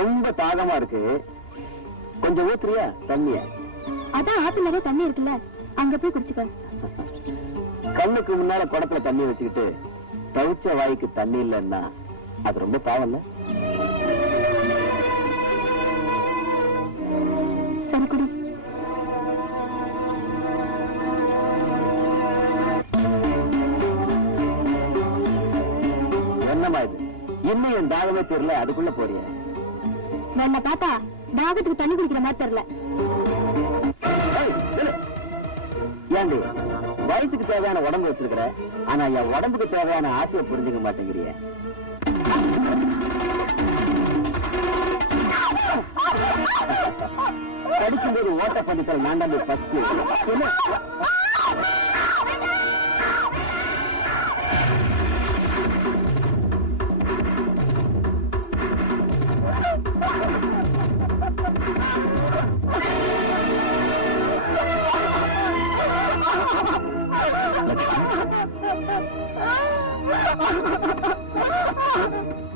ரொம்ப தாகமா இருக்கு, கொஞ்சம் ஊத்துறியா தண்ணிய? அதான் ஆத்து நிறைய தண்ணி இருக்குல்ல, அங்க போய் குடிச்சுக்க. கண்ணுக்கு முன்னால குடத்துல தண்ணி வச்சுக்கிட்டு தவிச்ச வாய்க்கு தண்ணி இல்லைன்னா அது ரொம்ப பாவம் இல்ல? சரி குடி. என்னமா இது, இன்னும் என் தாகமே தெரியல, அதுக்குள்ள போறிய? வேணா பாத்தா தாகத்துக்கு தண்ணி குடிக்கிற மாதிரி தெரியல. ஏண்டி வயசுக்கு தேவையான உடம்பு வச்சிருக்கிற, ஆனா என் உடம்புக்கு தேவையான ஆசையை புரிஞ்சுக்க மாட்டேங்கிறிய. படிக்கும்போது ஓட்ட பண்ணிக்கல் நான் தான் ஃபர்ஸ்ட்.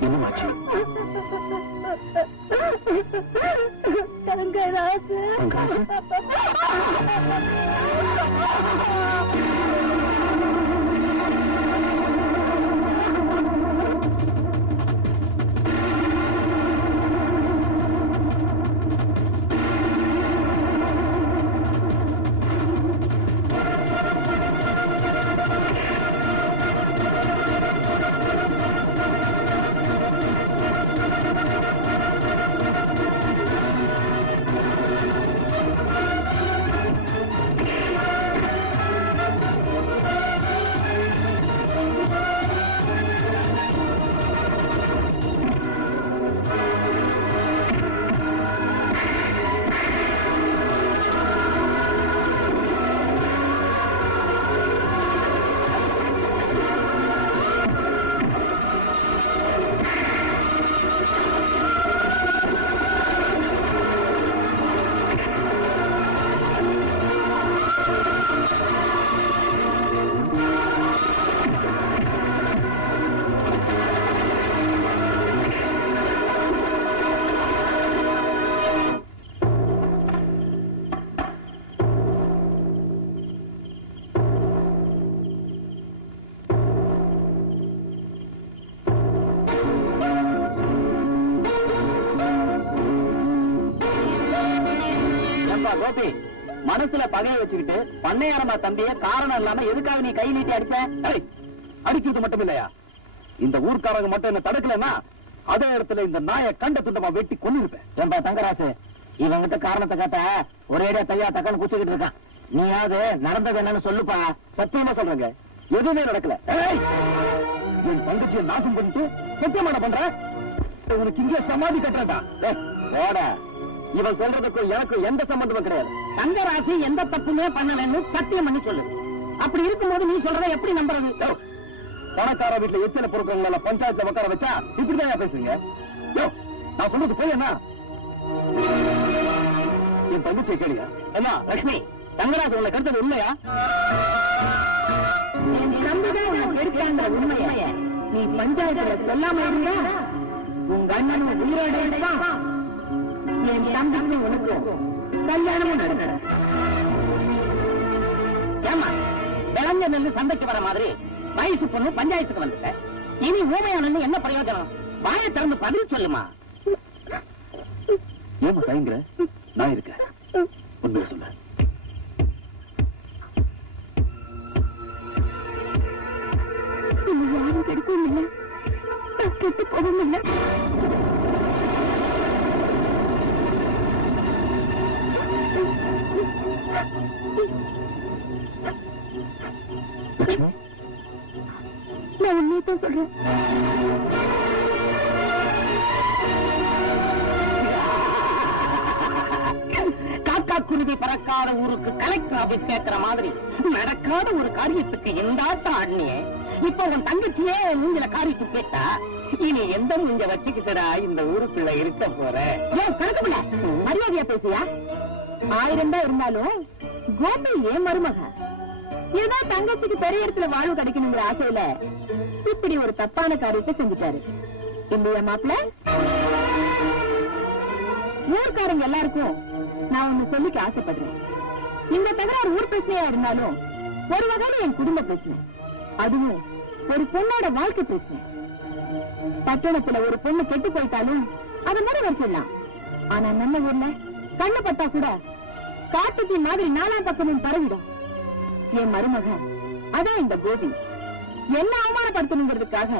என்னமாச்சு? தங்கராசு கோபி, மனசுல பகைய வச்சுக்கிட்டு பண்ணையாரமா தம்பிய காரணம் இல்லாம எதுக்காக நீ கை நீட்டி அடிச்ச? அடிக்கிறது மட்டும் இல்லையா, இந்த ஊர்க்காரங்க மட்டும் என்ன தடுக்கலன்னா அதே இடத்துல இந்த நாயை கண்ட துண்டமா வெட்டி கொண்டு இருப்பேன். ஏன்பா தங்கராசு, இவங்கிட்ட காரணத்தை கேட்ட ஒரேடியா தையா தக்கன்னு குச்சிக்கிட்டு இருக்கான். நீயாவது நடந்தது என்னன்னு சொல்லுப்பா. சத்தியமா சொல்றேங்க, எதுவுமே நடக்கல. என் தங்கச்சியை நாசம் பண்ணிட்டு சத்தியமான பண்ற, உனக்கு இங்கே சமாதி கட்டுறா. போட, இவன் சொல்றதுக்கும் எனக்கு எந்த சம்பந்தமும் கிடையாது. தங்கராசி எந்த தப்புமே பண்ணலன்னு சத்தியம் பண்ணி சொல்லு. அப்படி இருக்கும்போது நீ சொல்றத எப்படி நம்புறது? பணக்கார வீட்டுல எச்சல பொறுக்கிறவங்கள பஞ்சாயத்துல உட்கார வச்சா இப்படிதான் பேசுவீங்க? நான் சொல்றது போய் என்ன, என் தங்கச்சியை கேளியா? என்ன லட்சுமி, தங்கராசு உன்னை கருத்தது உண்மையா? நம்பிதான் உனக்கு எடுத்தாங்க உண்மைய. நீ பஞ்சாயத்துல சொல்லாம இருந்தா உங்க அண்ணனும் உயிரோட இருப்பான். என் தம்பிக்கும் உனக்கும் கல்யாணமும் நடக்கும். ஏமா இளைஞர் நெல்லு சந்தைக்கு வர மாதிரி வயசு பொண்ணு பஞ்சாயத்துக்கு வந்துட்ட. இனி ஊமையான என்ன பிரயோஜனம்? வாயை திறந்து பதில் சொல்லுமா. ஏமா தயங்குற? நான் இருக்கேன், உண்மையை சொல்ல. யாரும் கிடைக்கவும் இல்லை, கெட்டு போகவும் இல்லை. லட்சுமி, நான் உண்மையத்தான் சொல்றேன். காக்கா குருவி பறக்காத ஊருக்கு கலெக்டர் ஆபீஸ் கேட்கிற மாதிரி நடக்காத ஒரு காரியத்துக்கு எந்த ஆட்டம் ஆடினியே. இப்ப உன் தங்கச்சியே மூஞ்சில காரியத்து கேட்டா இனி எந்த மூஞ்ச வச்சுக்கிட்டா இந்த ஊருக்குள்ள இருக்க போற? கணக்குல மரியாதையா பேசியா? 1000 தான் இருந்தாலும் கோபி ஏன் மருமக. ஏதோ தங்கச்சிக்கு பெரிய இடத்துல வாழ்வு கிடைக்கணுங்கிற ஆசையில இப்படி ஒரு தப்பான காரியத்தை செஞ்சுட்டாரு இல்லையா மாப்பிள்ள? ஊர்க்காரங்க எல்லாருக்கும் நான் ஒண்ணு சொல்லிக்க ஆசைப்படுறேன். இந்த தகராறு ஊர் பிரச்சனையா இருந்தாலும் ஒரு வகையில என் குடும்ப பிரச்சனை, அதுவும் ஒரு பொண்ணோட வாழ்க்கை பிரச்சனை. பட்டணத்துல ஒரு பொண்ணு கெட்டு போயிட்டாலும் அதை முறை வச்சிடலாம். ஆனா நம்ம ஊர்ல கண்ணு பட்டா கூட காட்டுத்தீ மாதிரி நாலாம் பக்கமும் பரவிடும். என் மருமக அதான் இந்த கோபி என்ன அவமானப்படுத்தணுங்கிறதுக்காக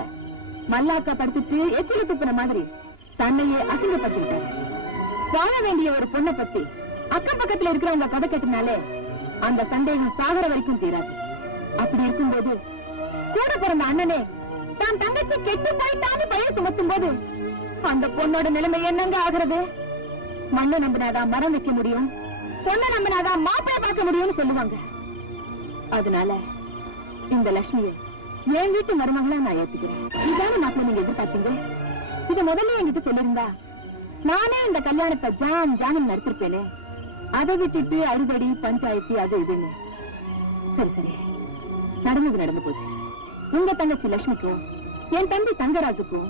மல்லாக்கா படுத்துட்டு எச்சில துப்புன மாதிரி தன்னையே அசிங்கப்படுத்திட்டாரு. வாழ வேண்டிய ஒரு பொண்ணை பத்தி அக்கம் பக்கத்துல இருக்கிறவங்க கதை கட்டினாலே அந்த சந்தேகம் சாகர வரைக்கும் தீராது. அப்படி இருக்கும்போது கூட பிறந்த அண்ணனே தான் தங்கச்சி கெட்டு போயிட்டான்னு பையன் சுமத்தும் போது அந்த பொண்ணோட நிலைமை என்னங்க ஆகுறது? மண்ணை நம்பினாதான் மரம் வைக்க முடியும், பொண்ணை நம்பினாதான் மாப்பிள்ளை பார்க்க முடியும்னு சொல்லுவாங்க. அதனால இந்த லட்சுமியை என் வீட்டு மருமகளா நான் ஏத்துக்கிறேன். இதான மாப்பிள்ளை நீங்க எதிர்பார்த்தீங்க? இத முதல்ல என்கிட்ட சொல்லிருந்தா நானே இந்த கல்யாணத்தை ஜான் நடத்திருப்பேனே. அதை விட்டுட்டு அறுபடி பஞ்சாயத்து அது இதுன்னு. சரி சரி, நடந்து போச்சு. உங்க தங்கச்சி லட்சுமிக்கும் என் தம்பி தங்கராஜுக்கும்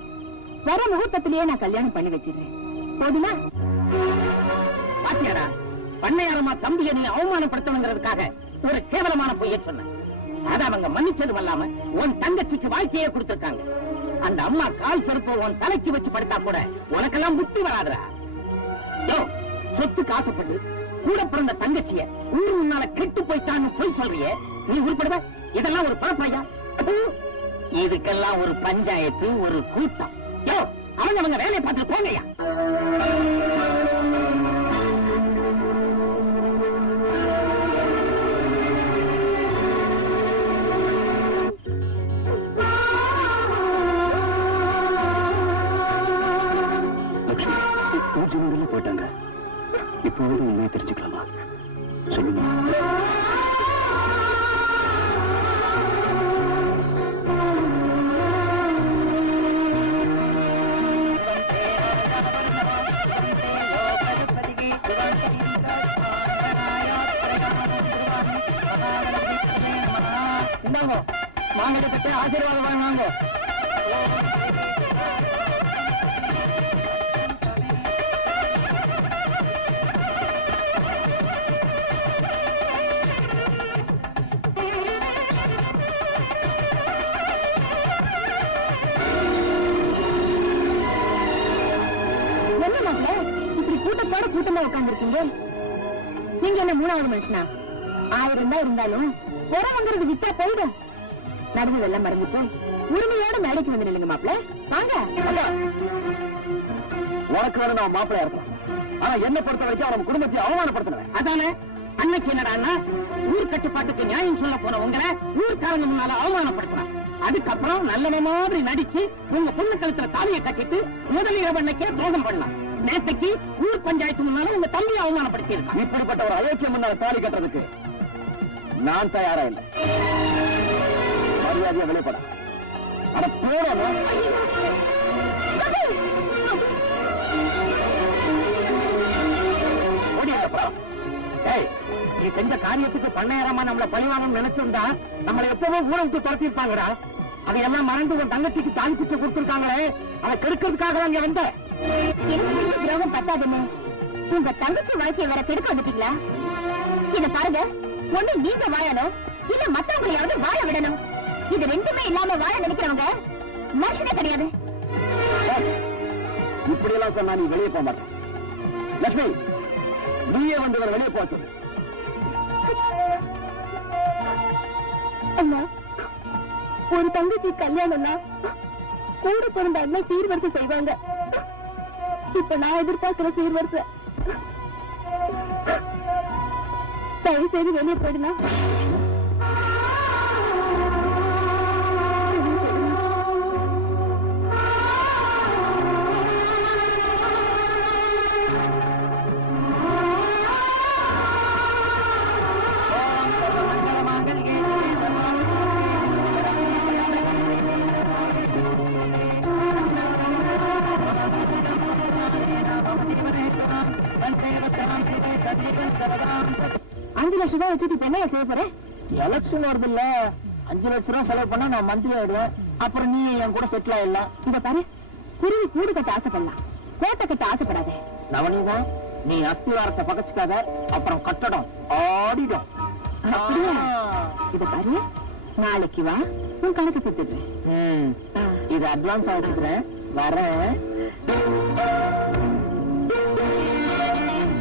வர முகூர்த்தத்திலேயே நான் கல்யாணம் பண்ணி வச்சிருந்தேன். போதுமா? பாத்தியாடா, பண்ணையாரமா தம்பியை நீ அவமானப்படுத்தணுங்கிறதுக்காக ஒரு கேவலமான பொய்ய சொன்ன. அத அவங்க மன்னிச்சதும் அல்லாம உன் தங்கச்சிக்கு வாழ்க்கையே கொடுத்திருக்காங்க. அந்த அம்மா கால் செருப்ப உன் தலைக்கு வச்சு படுத்தா கூட உனக்கெல்லாம் புத்தி வராதுடா. சொத்துக்கு ஆசைப்பட்டு கூட பிறந்த தங்கச்சிய ஊரு முன்னால கெட்டு போய்த்தான்னு போய் சொல்றியே, நீ உருப்படுவ? இதெல்லாம் ஒரு பரப்பையா? இதுக்கெல்லாம் ஒரு பஞ்சாயத்து, ஒரு கூட்டம். அவங்க வேலையை பார்த்து போங்கய்யா. போயிட்டாங்க. இப்போது உண்மையை தெரிஞ்சுக்கலாமா? சொல்லுங்க. மாநிலத்தை ஆசீர்வாதம் வாங்க. கூட்டமா உட்கார்ந்துருக்கீங்க. நீங்க என்ன மூணாவது மனுஷனா? 1000 தான் இருந்தாலும் புறவங்கிறது விட்டா போயிடும். நடந்ததெல்லாம் மறந்துட்டு உரிமையோட மேடைக்கு வந்து நில்லுங்க மாப்பிள்ள. வாங்க. உனக்கு வேணும் நான் மாப்பிள்ளையா இருக்கலாம். ஆனா என்ன பொறுத்த வரைக்கும் அவன் குடும்பத்தை அவமானப்படுத்தினேன். அதானே அன்னைக்கு என்னடா ஊர் கட்டுப்பாட்டுக்கு நியாயம் சொல்ல போன உங்களை ஊர்க்காரங்க முன்னால அவமானப்படுத்தினான். அதுக்கப்புறம் நல்லவ மாதிரி நடிச்சு உங்க பொண்ணு கழுத்துல தாலியை கட்டிட்டு முதலிரவு அன்னைக்கே துரோகம் பண்ணலாம். நேற்றைக்கு ஊர் பஞ்சாயத்து முன்னால உங்க தம்பியை அவமானப்படுத்தி இருக்கான். இப்படிப்பட்ட ஒரு அயோக்கியம் முன்னால தாலி கட்டுறதுக்கு நான் தயாரா இல்லை. மரியாதையா வெளிப்பட. ஆனா போனோம். நீ செஞ்ச காரியத்துக்கு பண்ணையாரமா நம்மள பழிவாங்க நினைச்சிருந்தா நம்மளை எப்பவோ ஊரை விட்டு துரத்திருப்பாங்கடா. அதையெல்லாம் மறந்து உன் தங்கச்சிக்கு தாலி பிச்சை கொடுத்திருக்காங்களே, அதை கெடுக்கிறதுக்காக அங்க வந்த துரோகம் பத்தாதுன்னு உங்க தங்கச்சி வாழ்க்கையை வேற கெடுக்க வந்துட்டீங்களா? இத பாருங்க, ஒண்ணு நீங்க வாழணும், இல்ல மத்தவங்களையாவது வாழ விடணும். இது ரெண்டுமே இல்லாம வாழ நினைக்கிறவங்க மனுஷனே கிடையாது. இப்படி எல்லாம் சொன்னா நீ வெளியே போக மாட்டேன். லட்சுமி, நீயே வந்து வெளியே போச்சு. அண்ணா, ஒரு தங்கச்சி கல்யாணம்னா கூட பிறந்த அண்ணன் சீர்வரிசை செய்வாங்க. இப்ப நான் எதிர்பார்க்கிற சீர்வரிசை. தயவு செய்து வெளியே போயிடலாம். $5 லட்சம் ரூபாய் வச்சுட்டு இப்ப என்ன செய்ய போறேன்? எலக்ஷன் வருது இல்ல, 5 லட்சம் ரூபாய் செலவு பண்ணா நான் மந்திரி ஆயிடுவேன். அப்புறம் நீ என் கூட செட்டில் ஆயிடலாம். இத பாரு, குருவி கூடு கட்ட ஆசைப்படலாம், கோட்டை கட்ட ஆசைப்படாத. நவனிதா, நீ அஸ்திவாரத்தை பகச்சுக்காத, அப்புறம் கட்டடம் ஆடிடும். இத பாரு, நாளைக்கு வா, உன் கணக்கு கொடுத்துடுறேன். இது அட்வான்ஸ் ஆகிக்கிறேன், வரேன்.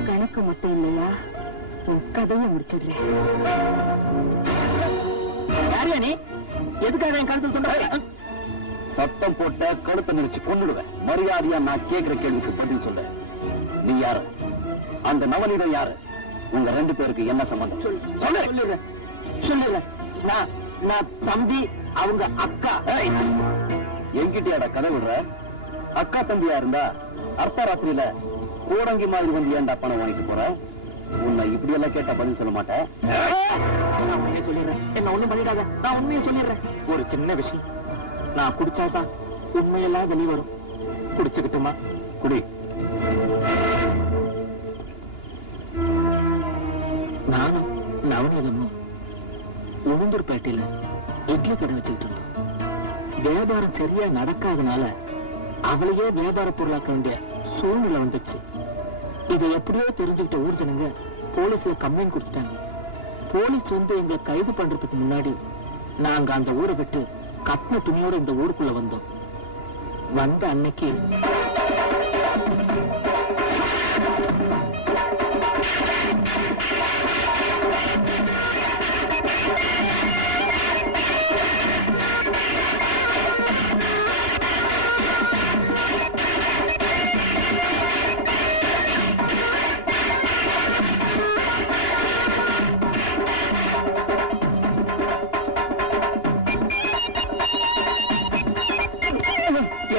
கணக்கு மட்டும் இல்லையா, உன் கதையை முடிச்சிடுறேன். யாரியா நீ? எதுக்காக என் கழுத்து சொல்ற? சத்தம் போட்ட கழுத்தை நெரிச்சு கொண்டுடுவேன். மரியாதையா நான் கேட்கிற கேள்விக்கு பதில் சொல்ல. நீ யாரு? அந்த நவநீதம் யாரு? உங்க 2 பேருக்கு என்ன சம்பந்தம்? சொல்லிடுறேன். நான் தம்பி, அவங்க அக்கா. என்கிட்டயாட கதை விடுற? அக்கா தம்பியா இருந்தா அர்த்தராத்திரியில கோடங்கி மாதிரி வந்து ஏன்டா பணம் வாங்கிட்டு போற? உன்னை இப்படி எல்லாம் கேட்டா பதில் சொல்ல மாட்டேன். நான் உண்மையை சொல்லிடுறேன். என்ன ஒண்ணும் பண்ணிடாத, நான் உண்மையை சொல்லிடுறேன். ஒரு சின்ன விஷயம், நான் குடிச்சாதான் உண்மையெல்லாம் வெளி வரும். குடிச்சுக்கிட்டுமா? குடி. நானும் நவநீதமும் உளுந்தூர்பேட்டையில இட்லி கடை வச்சுக்கிட்டு இருந்தோம். வியாபாரம் சரியா நடக்காதனால அவளையே வியாபார பொருளாக்க வேண்டிய சூழ்நிலை வந்துச்சு. இதை எப்படியோ தெரிஞ்சுக்கிட்ட ஊர் ஜனங்க போலீஸ்ல கம்ப்ளைண்ட் கொடுத்துட்டாங்க. போலீஸ் வந்து எங்களை கைது பண்றதுக்கு முன்னாடி நாங்க அந்த ஊரை விட்டு கட்டின துணியோட இந்த ஊருக்குள்ள வந்தோம். வந்த அன்னைக்கு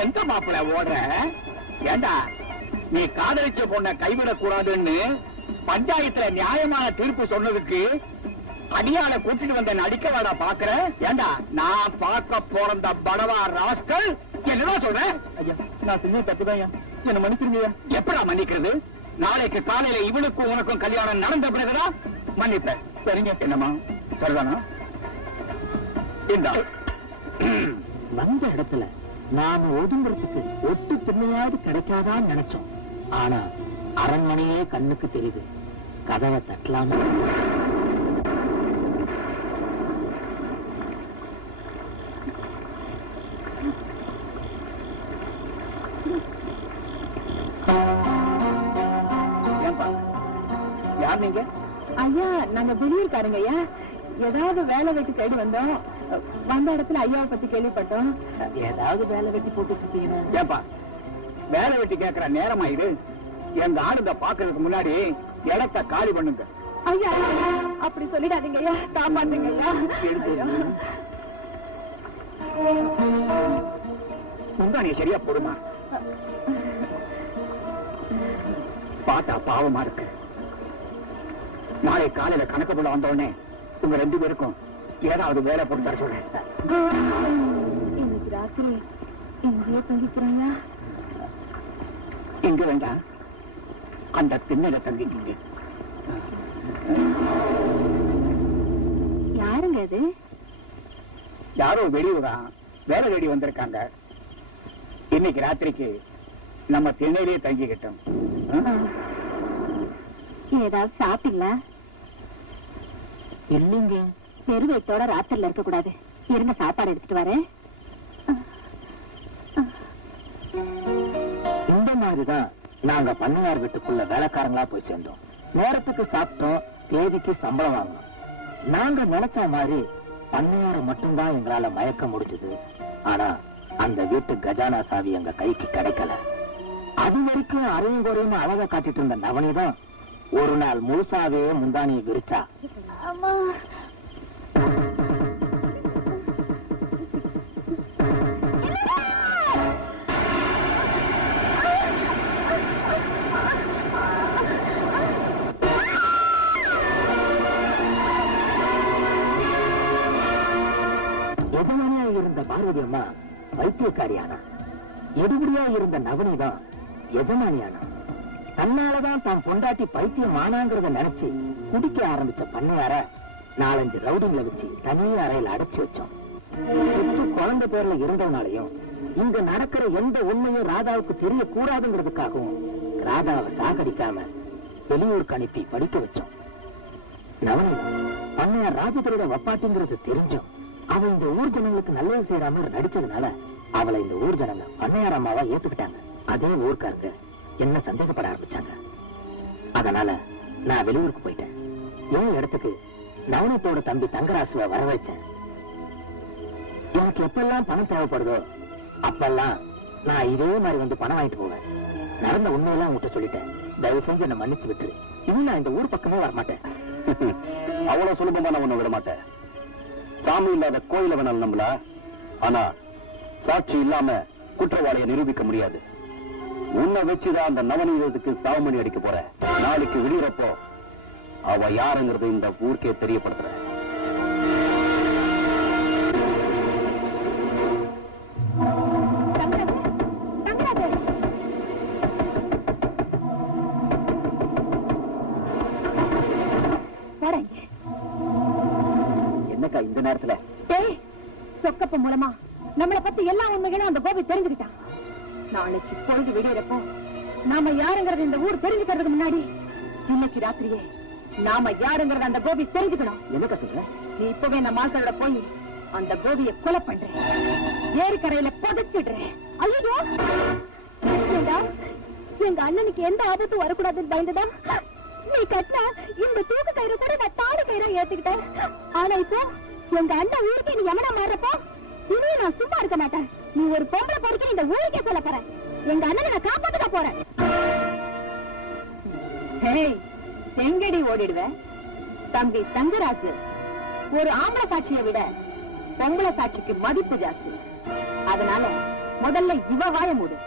எந்த மாப்பிள்ள ஓடுற? ஏண்டா, நீ காதலிச்ச பொண்ண கைவிடக் கூடாதுன்னு பஞ்சாயத்துல நியாயமான தீர்ப்பு சொன்னதுக்கு அடியால கூட்டிட்டு வந்த நடிக்க வாடா பாக்குற? ஏண்டா, நான் பார்க்க போறந்த படவா ராஸ்கல், என்னதான் சொல்ற? ஐயா, நான் செஞ்ச தப்புதான், என்ன மன்னிச்சிருங்க. எப்படா மன்னிக்கிறது? நாளைக்கு காலையில இவனுக்கும் உனக்கும் கல்யாணம் நடந்த பிறகுதான் மன்னிப்பேன். சரிங்க. என்னம்மா, சரிதானா? இந்த வந்த இடத்துல நாம ஒதுங்குறதுக்கு ஒட்டு திண்ணையாவது கிடைக்காதான்னு நினைச்சோம். ஆனா அரண்மனையே கண்ணுக்கு தெரியுது. கதவை தட்டலாமா? யார் நீங்க? ஐயா, நாங்க வெளியூர்காரங்க ஐயா. ஏதாவது வேலை வெட்டி தேடி வந்தோம். வந்த இடத்துல ஐயாவை பத்தி கேள்விப்பட்டோம். ஏதாவது வேலை வெட்டி போட்டு இருக்கீங்கன்னா? ஏப்பா, வேலை வெட்டி கேட்கிற நேரமா இது? எங்க ஆளுங்க பாக்குறதுக்கு முன்னாடி இடத்தை காலி பண்ணுங்க. ஐயா, அப்படி சொல்லிடாதீங்க ஐயா, காப்பாத்துங்க ஐயா. முந்தானிய சரியா போடுமா? பார்த்தா பாவமா இருக்கு. நாளை காலையில கணக்கு போல வந்த உடனே உங்க 2 பேருக்கும் ஏதாவது வேலை போட்டு தர சொல்றேன். இன்னைக்கு ராத்திரி இங்கேயே தங்கிக்கிறேங்க. இங்க வேண்டாம், அந்த திண்ணையில தங்கிட்டீங்க. யாருங்க அது? யாரோ வெளியூரா வேலை தேடி வந்திருக்காங்க. இன்னைக்கு ராத்திரிக்கு நம்ம திண்ணையிலே தங்கிக்கிட்டோம். ஏதாவது சாப்பிட்டீங்களா? இல்லைங்க. பெருவயத்தோட ராத்திரில இருக்க கூடாது. இருங்க, சாப்பாடு எடுத்துட்டு வரேன். இந்த மாதிரிதான் நாங்க பண்ணையார் வீட்டுக்குள்ள வேலைக்காரங்களா போய் சேர்ந்தோம். நேரத்துக்கு சாப்பிட்டோம், தேதிக்கு சம்பளம் வாங்கணும். நாங்க நினைச்ச மாதிரி பண்ணையார மட்டும்தான் எங்களால மயக்க முடிஞ்சது. ஆனா அந்த வீட்டு கஜானா சாவி எங்க கைக்கு கிடைக்கல. அது வரைக்கும் அரையும் குறையும் அழகா காட்டிட்டு இருந்த நவனிதான் ஒரு நாள் முழுசாவே முந்தானியை விரிச்சா. எஜமானியா இருந்த பார்வதி அம்மா வைத்தியக்காரியானா. எடுபடியா இருந்த நவனிதான் எஜமானியானா. தன்னாலதான் தான் பொண்டாட்டி பைத்தியம் ஆனாங்கிறத நினைச்சு குடிக்க ஆரம்பிச்ச பண்ணையார 4-5 ரவுடிங்களை வச்சு தனி அறையில அடைச்சு வச்சோம். குழந்தை பேர்ல இருந்தவனாலையும் இங்க நடக்கிற எந்த உண்மையும் ராதாவுக்கு தெரியக்கூடாதுங்கிறதுக்காகவும் ராதாவை சாகடிக்காம வெளியூருக்கு அனுப்பி படிக்க வச்சோம். நவனி பண்ணையார் ராஜதுரோட வப்பாட்டிங்கிறது தெரிஞ்சும் அவன் இந்த ஊர் ஜனங்களுக்கு நல்லது செய்யற மாதிரி நடிச்சதுனால அவளை இந்த ஊர் ஜனங்க பண்ணையார் அம்மாவா ஏத்துக்கிட்டாங்க. அதே ஊர்க்காரங்க என்ன சந்தேகப்பட ஆரம்பிச்சாங்க. அதனால நான் வெளியூருக்கு போயிட்டேன். என் இடத்துக்கு நவனத்தோட தம்பி தங்கராசுவை வர வச்சேன். எனக்கு எப்பெல்லாம் பணம் தேவைப்படுதோ அப்பெல்லாம் நான் இதே மாதிரி வந்து பணம் வாங்கிட்டு போவேன். நடந்த உண்மையெல்லாம் உங்ககிட்ட சொல்லிட்டேன். தயவு செஞ்சு என்ன மன்னிச்சு விட்டுரு. இன்னும் நான் இந்த ஊர் பக்கமே வரமாட்டேன். அவ்வளவு சுலபமா நான் உன்னை விட மாட்டேன். சாமி இல்லாத கோயில வேணாலும் நம்பல, ஆனா சாட்சி இல்லாம குற்றவாளியை நிரூபிக்க முடியாது. உன்னை வச்சுதான் அந்த நவநீதத்துக்கு சாவமணி அடிக்க போற. நாளைக்கு விடுறப்போ அவ யாருங்கிறது இந்த ஊருக்கே தெரியப்படுத்துற. என்னக்கா இந்த நேரத்துல? சொக்கப்ப மூலமா நம்மளை பத்தி எல்லா உண்மைகளும் அந்த கோபி தெரிஞ்சுக்கிட்டான். நாளைக்கு பொழுது விடியறப்போ நாம யாருங்கிறது இந்த ஊர் தெரிஞ்சுக்கிறதுக்கு முன்னாடி இன்னைக்கு ராத்திரியே நாம யாருங்கிறத அந்த கோபி தெரிஞ்சுக்கணும். என்னக்கா சொல்ற? நீ இப்பவே நம்ம ஆட்களோட போய் அந்த கோபியை கொலை பண்றேன், ஏரிக்கரையில புதைச்சிடுறேன். ஐயோ, எங்க அண்ணனுக்கு எந்த ஆபத்தும் வரக்கூடாதுன்னு பயந்துதான் நீ கட்டின இந்த தூக்கு கயிறு கூட நான் தாடு கயிறா ஏத்துக்கிட்டேன். ஆனா இப்போ எங்க அண்ணன் ஊருக்கு நீ யமனா மாறப்போ இனியும் நான் சும்மா இருக்க மாட்டேன். நீ ஒரு பொம்பளை பொறுத்து இந்த ஊருக்கே சொல்ல போற. எங்க அண்ணனை நான் காப்பாத்துக்க போறேன். எங்கடி ஓடிடுவேன்? தம்பி தங்கராசு ஒரு ஆம்பளை சாட்சியை விட பொம்பளை சாட்சிக்கு மதிப்பு ஜாஸ்தி. அதனால முதல்ல இவ வாய மூடு.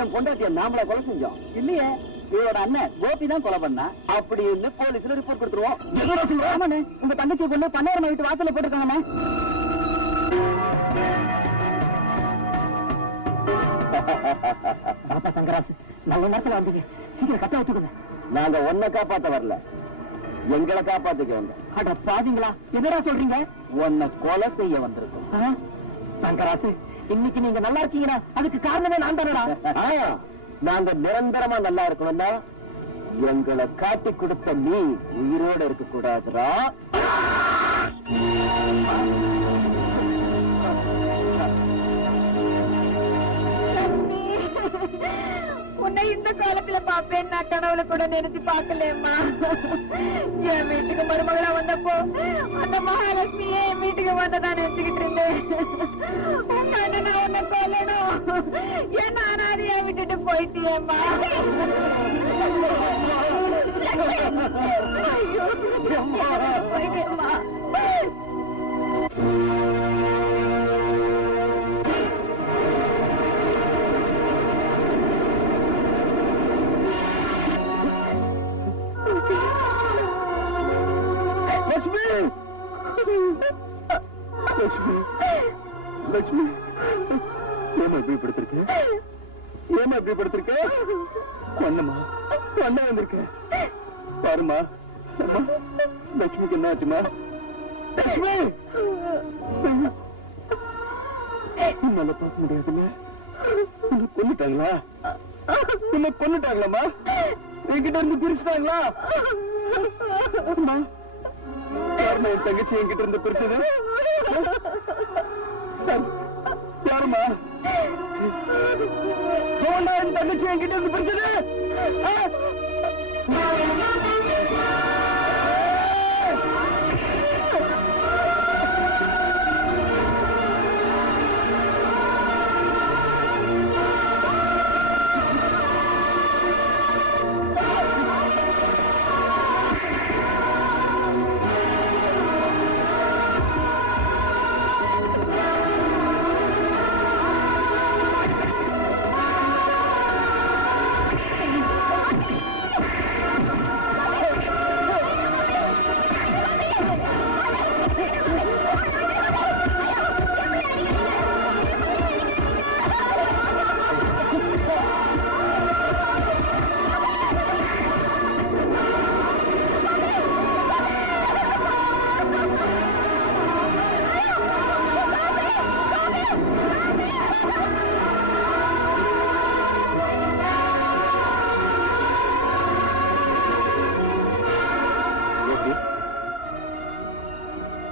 என் பொண்டாட்டிய நாமளா கொலை செஞ்சோம் இல்லையே, இவரோட அண்ணன் கோபி தான் கொலை பண்ணா அப்படின்னு போலீஸ்ல ரிப்போர்ட் கொடுத்துருவோம். ஆமாண்ணே, உங்க தங்கச்சி பொண்ணு பண்ணையார் வீட்டு வாசல்ல போட்டிருக்காங்கண்ணே. பாப்பா தங்கராசு, நல்ல நேரத்துல வந்தீங்க, சீக்கிரம் கட்ட வச்சுக்கோங்க. நாங்க ஒன்ன காப்பாத்த வரல, எங்களை காப்பாத்துக்க வந்தோம். அட பாத்தீங்களா, என்னடா சொல்றீங்க? உன்னை கொலை செய்ய வந்திருக்கோம். தங்கராசு, இன்னைக்கு நீங்க நல்லா இருக்கீங்கன்னா அதுக்கு காரணமே நான் தானடா. நாங்க நிரந்தரமா நல்லா இருக்கணும்னா எங்களை காட்டி கொடுத்த நீ உயிரோட இருக்க கூடாதுரா. உன்னை இந்த காலத்துல பாப்பேன் நான் கனவுல கூட நினைச்சு பாக்கலம்மா. என் வீட்டுக்கு மருமகளா வந்தப்போ அந்த மகாலட்சுமியே என் வீட்டுக்கு வந்ததா நினைச்சுக்கிட்டு இருந்தேன். உங்க அண்ணனா உன்னை கொல்லணும், என்ன அனாதையா விட்டுட்டு போயிட்டியேம்மா. ஐயோ, போயிட்டேம்மா. லட்சுமி, லட்சுமி, லட்சுமி, ஏமா இப்படி படுத்திருக்க? ஏமா இப்படி படுத்திருக்க? ஒன்னம்மா, ஒன்ன வந்திருக்க பாருமா. லட்சுமிக்கு என்ன ஆச்சுமா? லட்சுமி, உன்னால பார்க்க முடியாதுல்ல? உன்னை கொன்னுட்டாங்களா? உன்னை கொன்னுட்டாங்களாமா? என்கிட்ட இருந்து பிரிச்சுட்டாங்களா? என் தங்கச்சி என்கிட்ட இருந்து பிரிச்சது யாருமா என் தங்கச்சி என்கிட்ட இருந்து பிடிச்சது?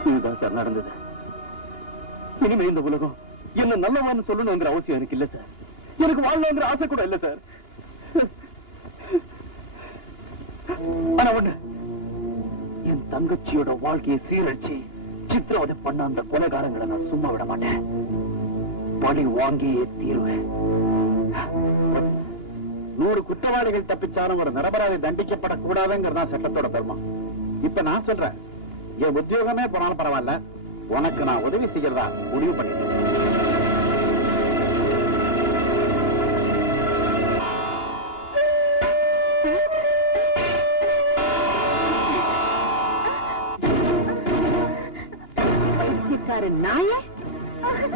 இதுதான் சார் நடந்தது. இனிமே இந்த உலகம் என்ன நல்லவான்னு சொல்லணுங்கிற அவசியம் எனக்கு இல்ல சார். எனக்கு வாழணுங்கிற ஆசை கூட இல்ல சார். ஆனா ஒண்ணு, என் தங்கச்சியோட வாழ்க்கையை சீரழிச்சு சித்திரவதை பண்ண அந்த கொலைகாரங்களை நான் சும்மா விட மாட்டேன். பழி வாங்கியே தீருவேன். 100 குற்றவாளிகள் தப்பிச்சாலும் ஒரு நிரபராதி தண்டிக்கப்படக்கூடாதுங்கிறதா சட்டத்தோட பெருமா. இப்ப நான் சொல்றேன், என் உத்தியோகமே போனாலும் பரவாயில்ல, உனக்கு நான் உதவி செய்யறதா முடிவு பண்ணிட்டேன். நாய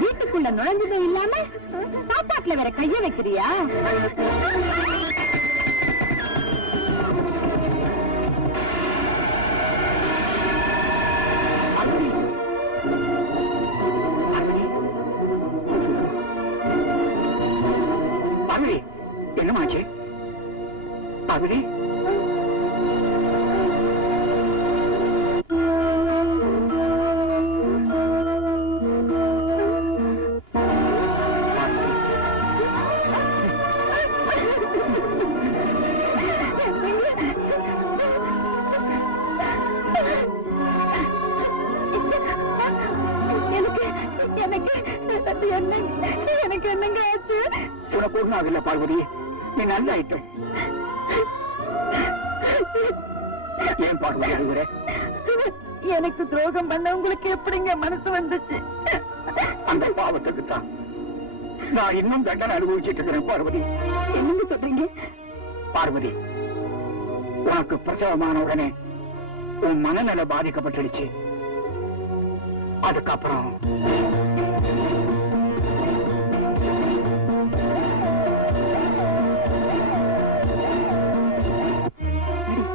வீட்டுக்குள்ள நுழைஞ்சதே இல்லாம சாப்பாட்டுல வேற கைய வைக்கிறியா? என்னமாச்சு பகுதி? எனக்கு என்னங்க ஆச்சு? உனக்கு ஒண்ணும் ஆகல பார்வதி, நீ நல்ல ஐட்டம். ஏன் பார்வதி அழுகுற? எனக்கு துரோகம் பண்ண உங்களுக்கு எப்படிங்க மனசு வந்துச்சு? அந்த பாவத்துக்கு தான் நான் இன்னும் தண்டனை அனுபவிச்சுட்டு இருக்கிறேன் பார்வதி. என்னங்க சொல்றீங்க? பார்வதி, உனக்கு பிரசவமான உடனே உன் மனநல பாதிக்கப்பட்டுடுச்சு. அதுக்கப்புறம்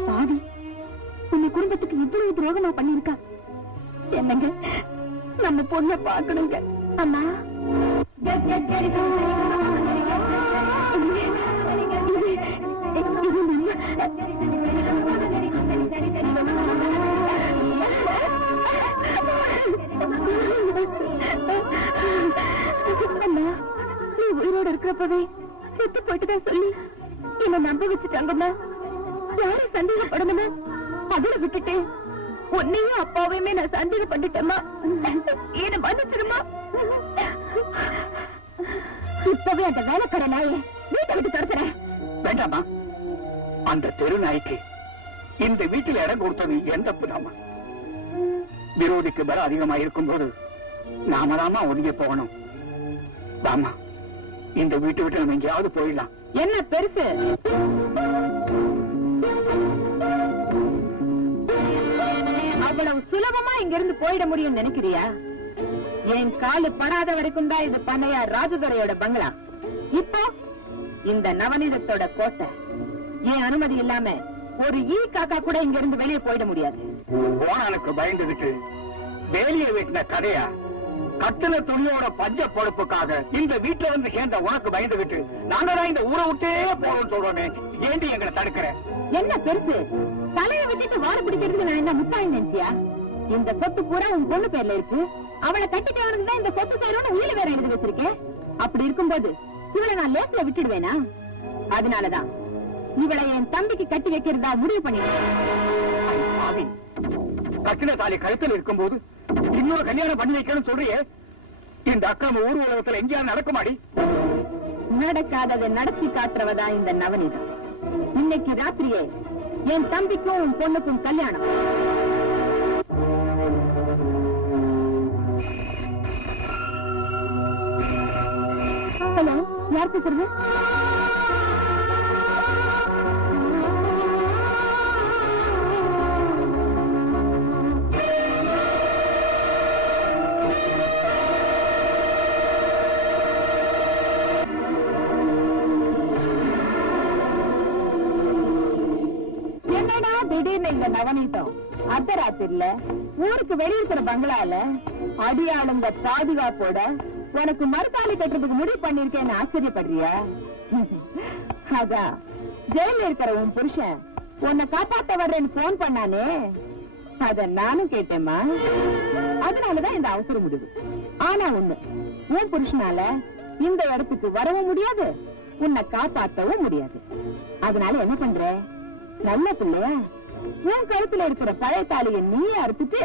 பாவி, உங்க குடும்பத்துக்கு இவ்வளவு துரோகமா பண்ணிருக்கா? என்னங்க, நம்ம பொண்ணை பார்க்கணுங்க. அம்மா, அம்மா, நீ உயிரோடு இருக்கிறப்பவே செத்து போயிட்டுதான் சொல்லி என்ன நம்ப வச்சுட்டாங்கம்மா. யாரும் சந்தேகப்படணுமா? அவளை விட்டுட்டு உன்னையும் அப்பாவையுமே நான் சந்தேகப்பட்டுட்டேம்மா. என்ன மன்னிச்சிருமா? இப்பவே அந்த வேலைக்கார நாயை வீட்டை விட்டு துரத்துறேன். வேண்டாமா, அந்த தெரு நாய்க்கு இந்த வீட்டில் இடம் கொடுத்தது எந்த தப்புதாமா? விரோதிக்கு பலம் அதிகமா இருக்கும் போது நாம தாமா ஒதுங்கி போகணும். வாமா, இந்த வீட்டை விட்டு நம்ம எங்கேயாவது போயிடலாம். என்ன பெருசு? அவ்வளவு சுலபமா இங்க இருந்து போயிட முடியும் நினைக்கிறியா? என் காலு படாத வரைக்கும் தான் இது பண்ணையார் ராஜதுரையோட பங்களா. இப்போ இந்த நவநீதத்தோட கோட்டை. என் அனுமதி இல்லாம ஒரு ஈ காக்கா கூட இங்க இருந்து வெளியே போயிட முடியாது. போனானுக்கு பயந்துகிட்டு வேலியை வெட்டின கதையா? கட்டுன துணியோட பஞ்ச பொறுப்புக்காக இந்த வீட்டுல வந்து சேர்ந்த உனக்கு பயந்துகிட்டு நாங்க தான் இந்த ஊரை விட்டே போறோம்னு சொல்றோமே, ஏண்டி எங்களை தடுக்கிற? என்ன பெருசு? தலையை விட்டுட்டு வாழ பிடிக்கிறதுக்கு நான் என்ன முட்டாள் நினைச்சியா? இந்த சொத்து பூரா உன் பொண்ணு பேர்ல இருக்கு. அவளை கட்டிட்டவனுக்கு தான் இந்த சொத்து சேரும்னு உயில வேற எழுதி வச்சிருக்கேன். அப்படி இருக்கும்போது இவளை நான் லேஸ்ல விட்டுடுவேனா? அதனாலதான் இவளை என் தம்பிக்கு கட்டி வைக்கிறதா முடிவு பண்ணிட்டேன். கட்டின தாலி கழுத்தில் இருக்கும்போது இன்னொரு கல்யாணம் பண்ணி வைக்கணும்னு சொல்றியே, இந்த அக்கிரம ஊர் உலகத்துல எங்கேயாவது நடக்குமாடி? நடக்காததை நடத்தி காட்டுறவதா இந்த நவநீதம். இன்னைக்கு ராத்திரியே என் தம்பிக்கும் உன் பொண்ணுக்கும் கல்யாணம். ஹலோ, யார் பேசுறது? என்னடா திடீர்னு இந்த நவநீதம் அர்த்தராத்திரில ஊருக்கு வெளியிருக்கிற பங்களால அடியாளுங்க பாதுகாப்போட உனக்கு மறுத்தாலி கட்டுறதுக்கு முடிவு பண்ணிருக்கேன்னு ஆச்சரியப்படுறியா? அதான் ஜெயில இருக்கிற உன் புருஷன் உன்னை காப்பாத்த வர்றேன்னு போன் பண்ணானே, அத நானும் கேட்டேம்மா. அதனாலதான் இந்த அவசர முடிவு. ஆனா ஒண்ணு, உன் புருஷனால இந்த இடத்துக்கு வரவும் முடியாது, உன்னை காப்பாத்தவும் முடியாது. அதனால என்ன பண்ற? நல்ல பிள்ளையா உன் கழுத்துல இருக்கிற பழைய தாலியை நீயே அறுத்துட்டு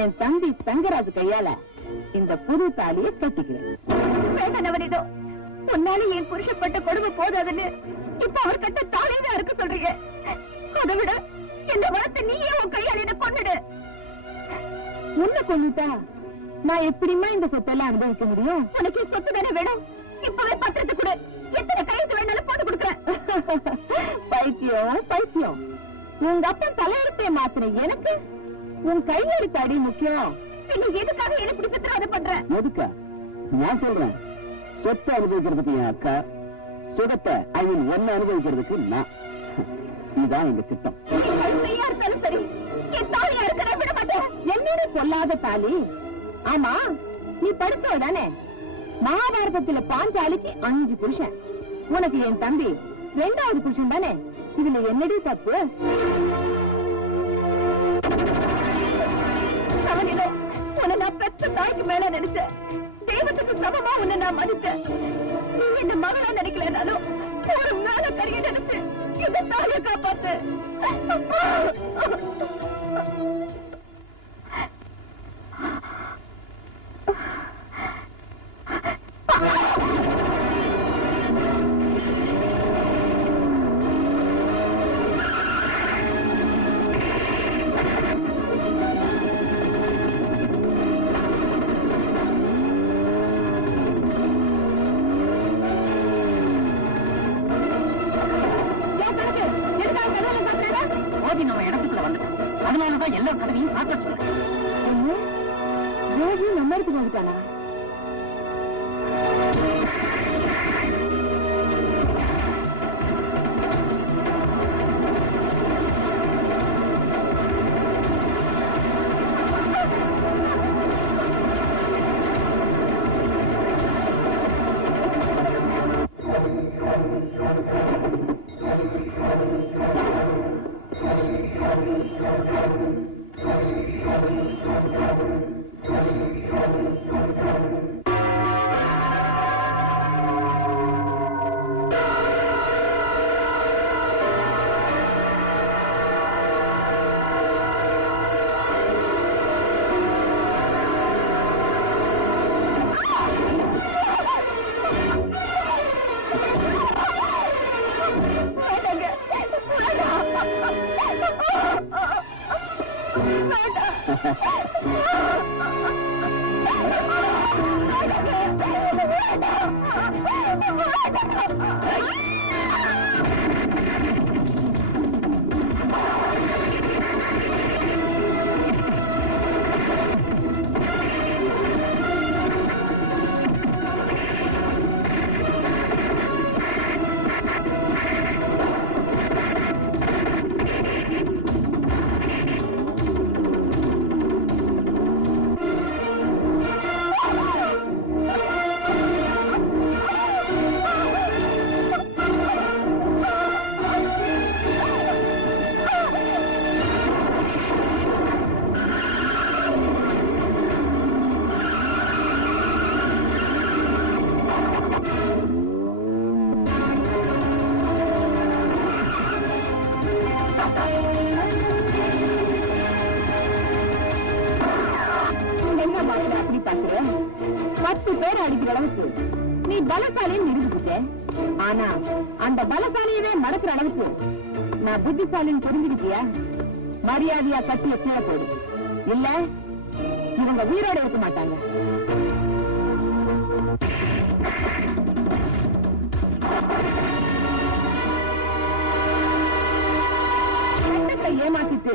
என் தம்பி தங்கராஜு கையால இந்த புது தாலியை கட்டிக்கிறேன். உன்னால என் புருஷப்பட்ட கொடுமை போதாதுன்னு இப்ப அவர் கட்ட தாலியை அறுக்க சொல்றீங்க. அதை விட என்ன வளர்த்து நீயே உன் கையால இதை கொண்டுடு. உன்னை கொண்டுட்டா நான் எப்படிமா இந்த சொத்தெல்லாம் அனுபவிக்க முடியும்? உனக்கு சொத்து தானே வேணும். இப்பவே பத்திரத்தை கொடு, எத்தனை கையெழுத்து வேணாலும் போட்டு கொடுக்குறேன். பைத்தியம் பைத்தியம், உங்க அப்பா தலையெழுத்தை மாத்திர எனக்கு உன் கையெழுத்து அடி முக்கியம். எதுக்காக எனக்கு சித்திரவதை பண்ற? எதுக்கா? நான் சொல்றேன், சொத்தை அனுபவிக்கிறதுக்கு என் அக்கா, சுகத்தை ஒன்னு அனுபவிக்கிறதுக்கு நான். இதுதான் எங்க திட்டம். இருந்தாலும் சரி, என் தாலியா இருக்க விட மாட்டேன். என்னன்னு சொல்லாத தாலி? ஆமா, நீ படிச்சவ தானே? மகாபாரதத்துல பாஞ்சாலிக்கு 5 புருஷன், உனக்கு என் தம்பி 2வது புருஷன் தானே? இதுல என்னடி தப்பு? உன்னை நான் பெற்ற தாய்க்கு மேல நினைச்சேன். தெய்வத்துக்கு சமமா உன்னை நான் மதிச்சேன். நீ என்ன மகளா நினைக்கலனாலும் ஒரு மேல பெரிய நினைச்சு இந்த தாயை காப்பாத்து. நம்ம இடத்துக்குள்ள வந்துட்டோம். அதனாலதான் எல்லா கதவையும் சாத்த சொல்றேன். நம்ம இடத்துக்கு வந்துட்டானா? பாக்குற அப்படி பாக்குற 10 பேர் அடிக்கிற அளவுக்கு நீ பலசாலின்னு நிரூபிச்சுட்ட. ஆனா அந்த பலசாலியவே மடக்கிற அளவுக்கு நான் புத்திசாலின்னு தெரிஞ்சுக்கிட்டியா? மரியாதையா கட்டிய கீழே போடு, இல்ல இவங்க உயிரோட இருக்க மாட்டாங்க. ஏமாத்திட்டு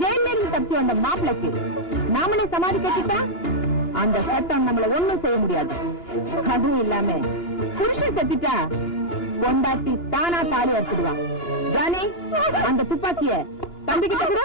ஜெயில இருந்து தப்பிச்சு வந்த மாப்பிளைக்கு நாமளே சமாதி கட்டிட்டா அந்த சட்டம் நம்மள ஒண்ணும் செய்ய முடியாது. அதுவும் இல்லாம புருஷன் செத்துட்டா பொண்டாட்டி தானா தாலி எடுத்துடுவான். ராணி, அந்த துப்பாக்கிய தம்பிக்கிட்ட கூட.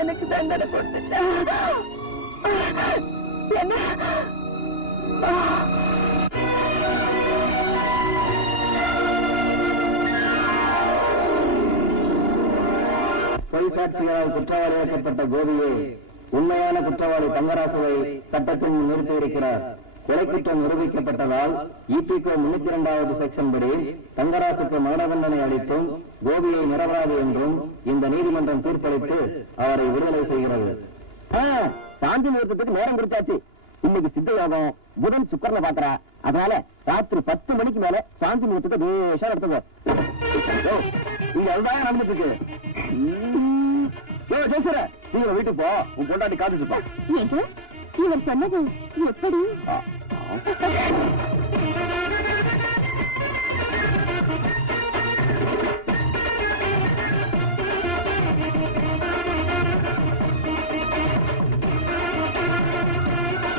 எனக்கு தண்டனை கொடுத்துட்டா என்ன பொய் சாட்சிகளால் குற்றவாளியாக்கப்பட்ட கோபியை உண்மையான குற்றவாளி தங்கராசுவை சட்டத்தின் நிறுத்தி இருக்கிறார். கொலை குற்றம் நிரூபிக்கப்பட்டதால் இபிகோ 302வது செக்ஷன் படி தங்கராசுக்கு மரண தண்டனை அளித்தும் கோபியை நிரபராதி என்றும் இந்த நீதிமன்றம் தீர்ப்பளித்து அவரை விடுதலை செய்கிறது. சாந்தி முகூர்த்தத்துக்கு நேரம் குறிச்சாச்சு. இன்னைக்கு சித்த யோகம், புதன் சுக்கரனை பாக்குறா. அதனால ராத்திரி 10 மணிக்கு மேல சாந்தி முகூர்த்தத்தை தேசம் நடத்துங்க. இங்க அதுதான் நடந்துட்டு இருக்கு. நீங்க வீட்டுக்கு போ, உன் பொண்டாட்டி காத்துட்டு போ. இவர் சொன்னது எப்படி?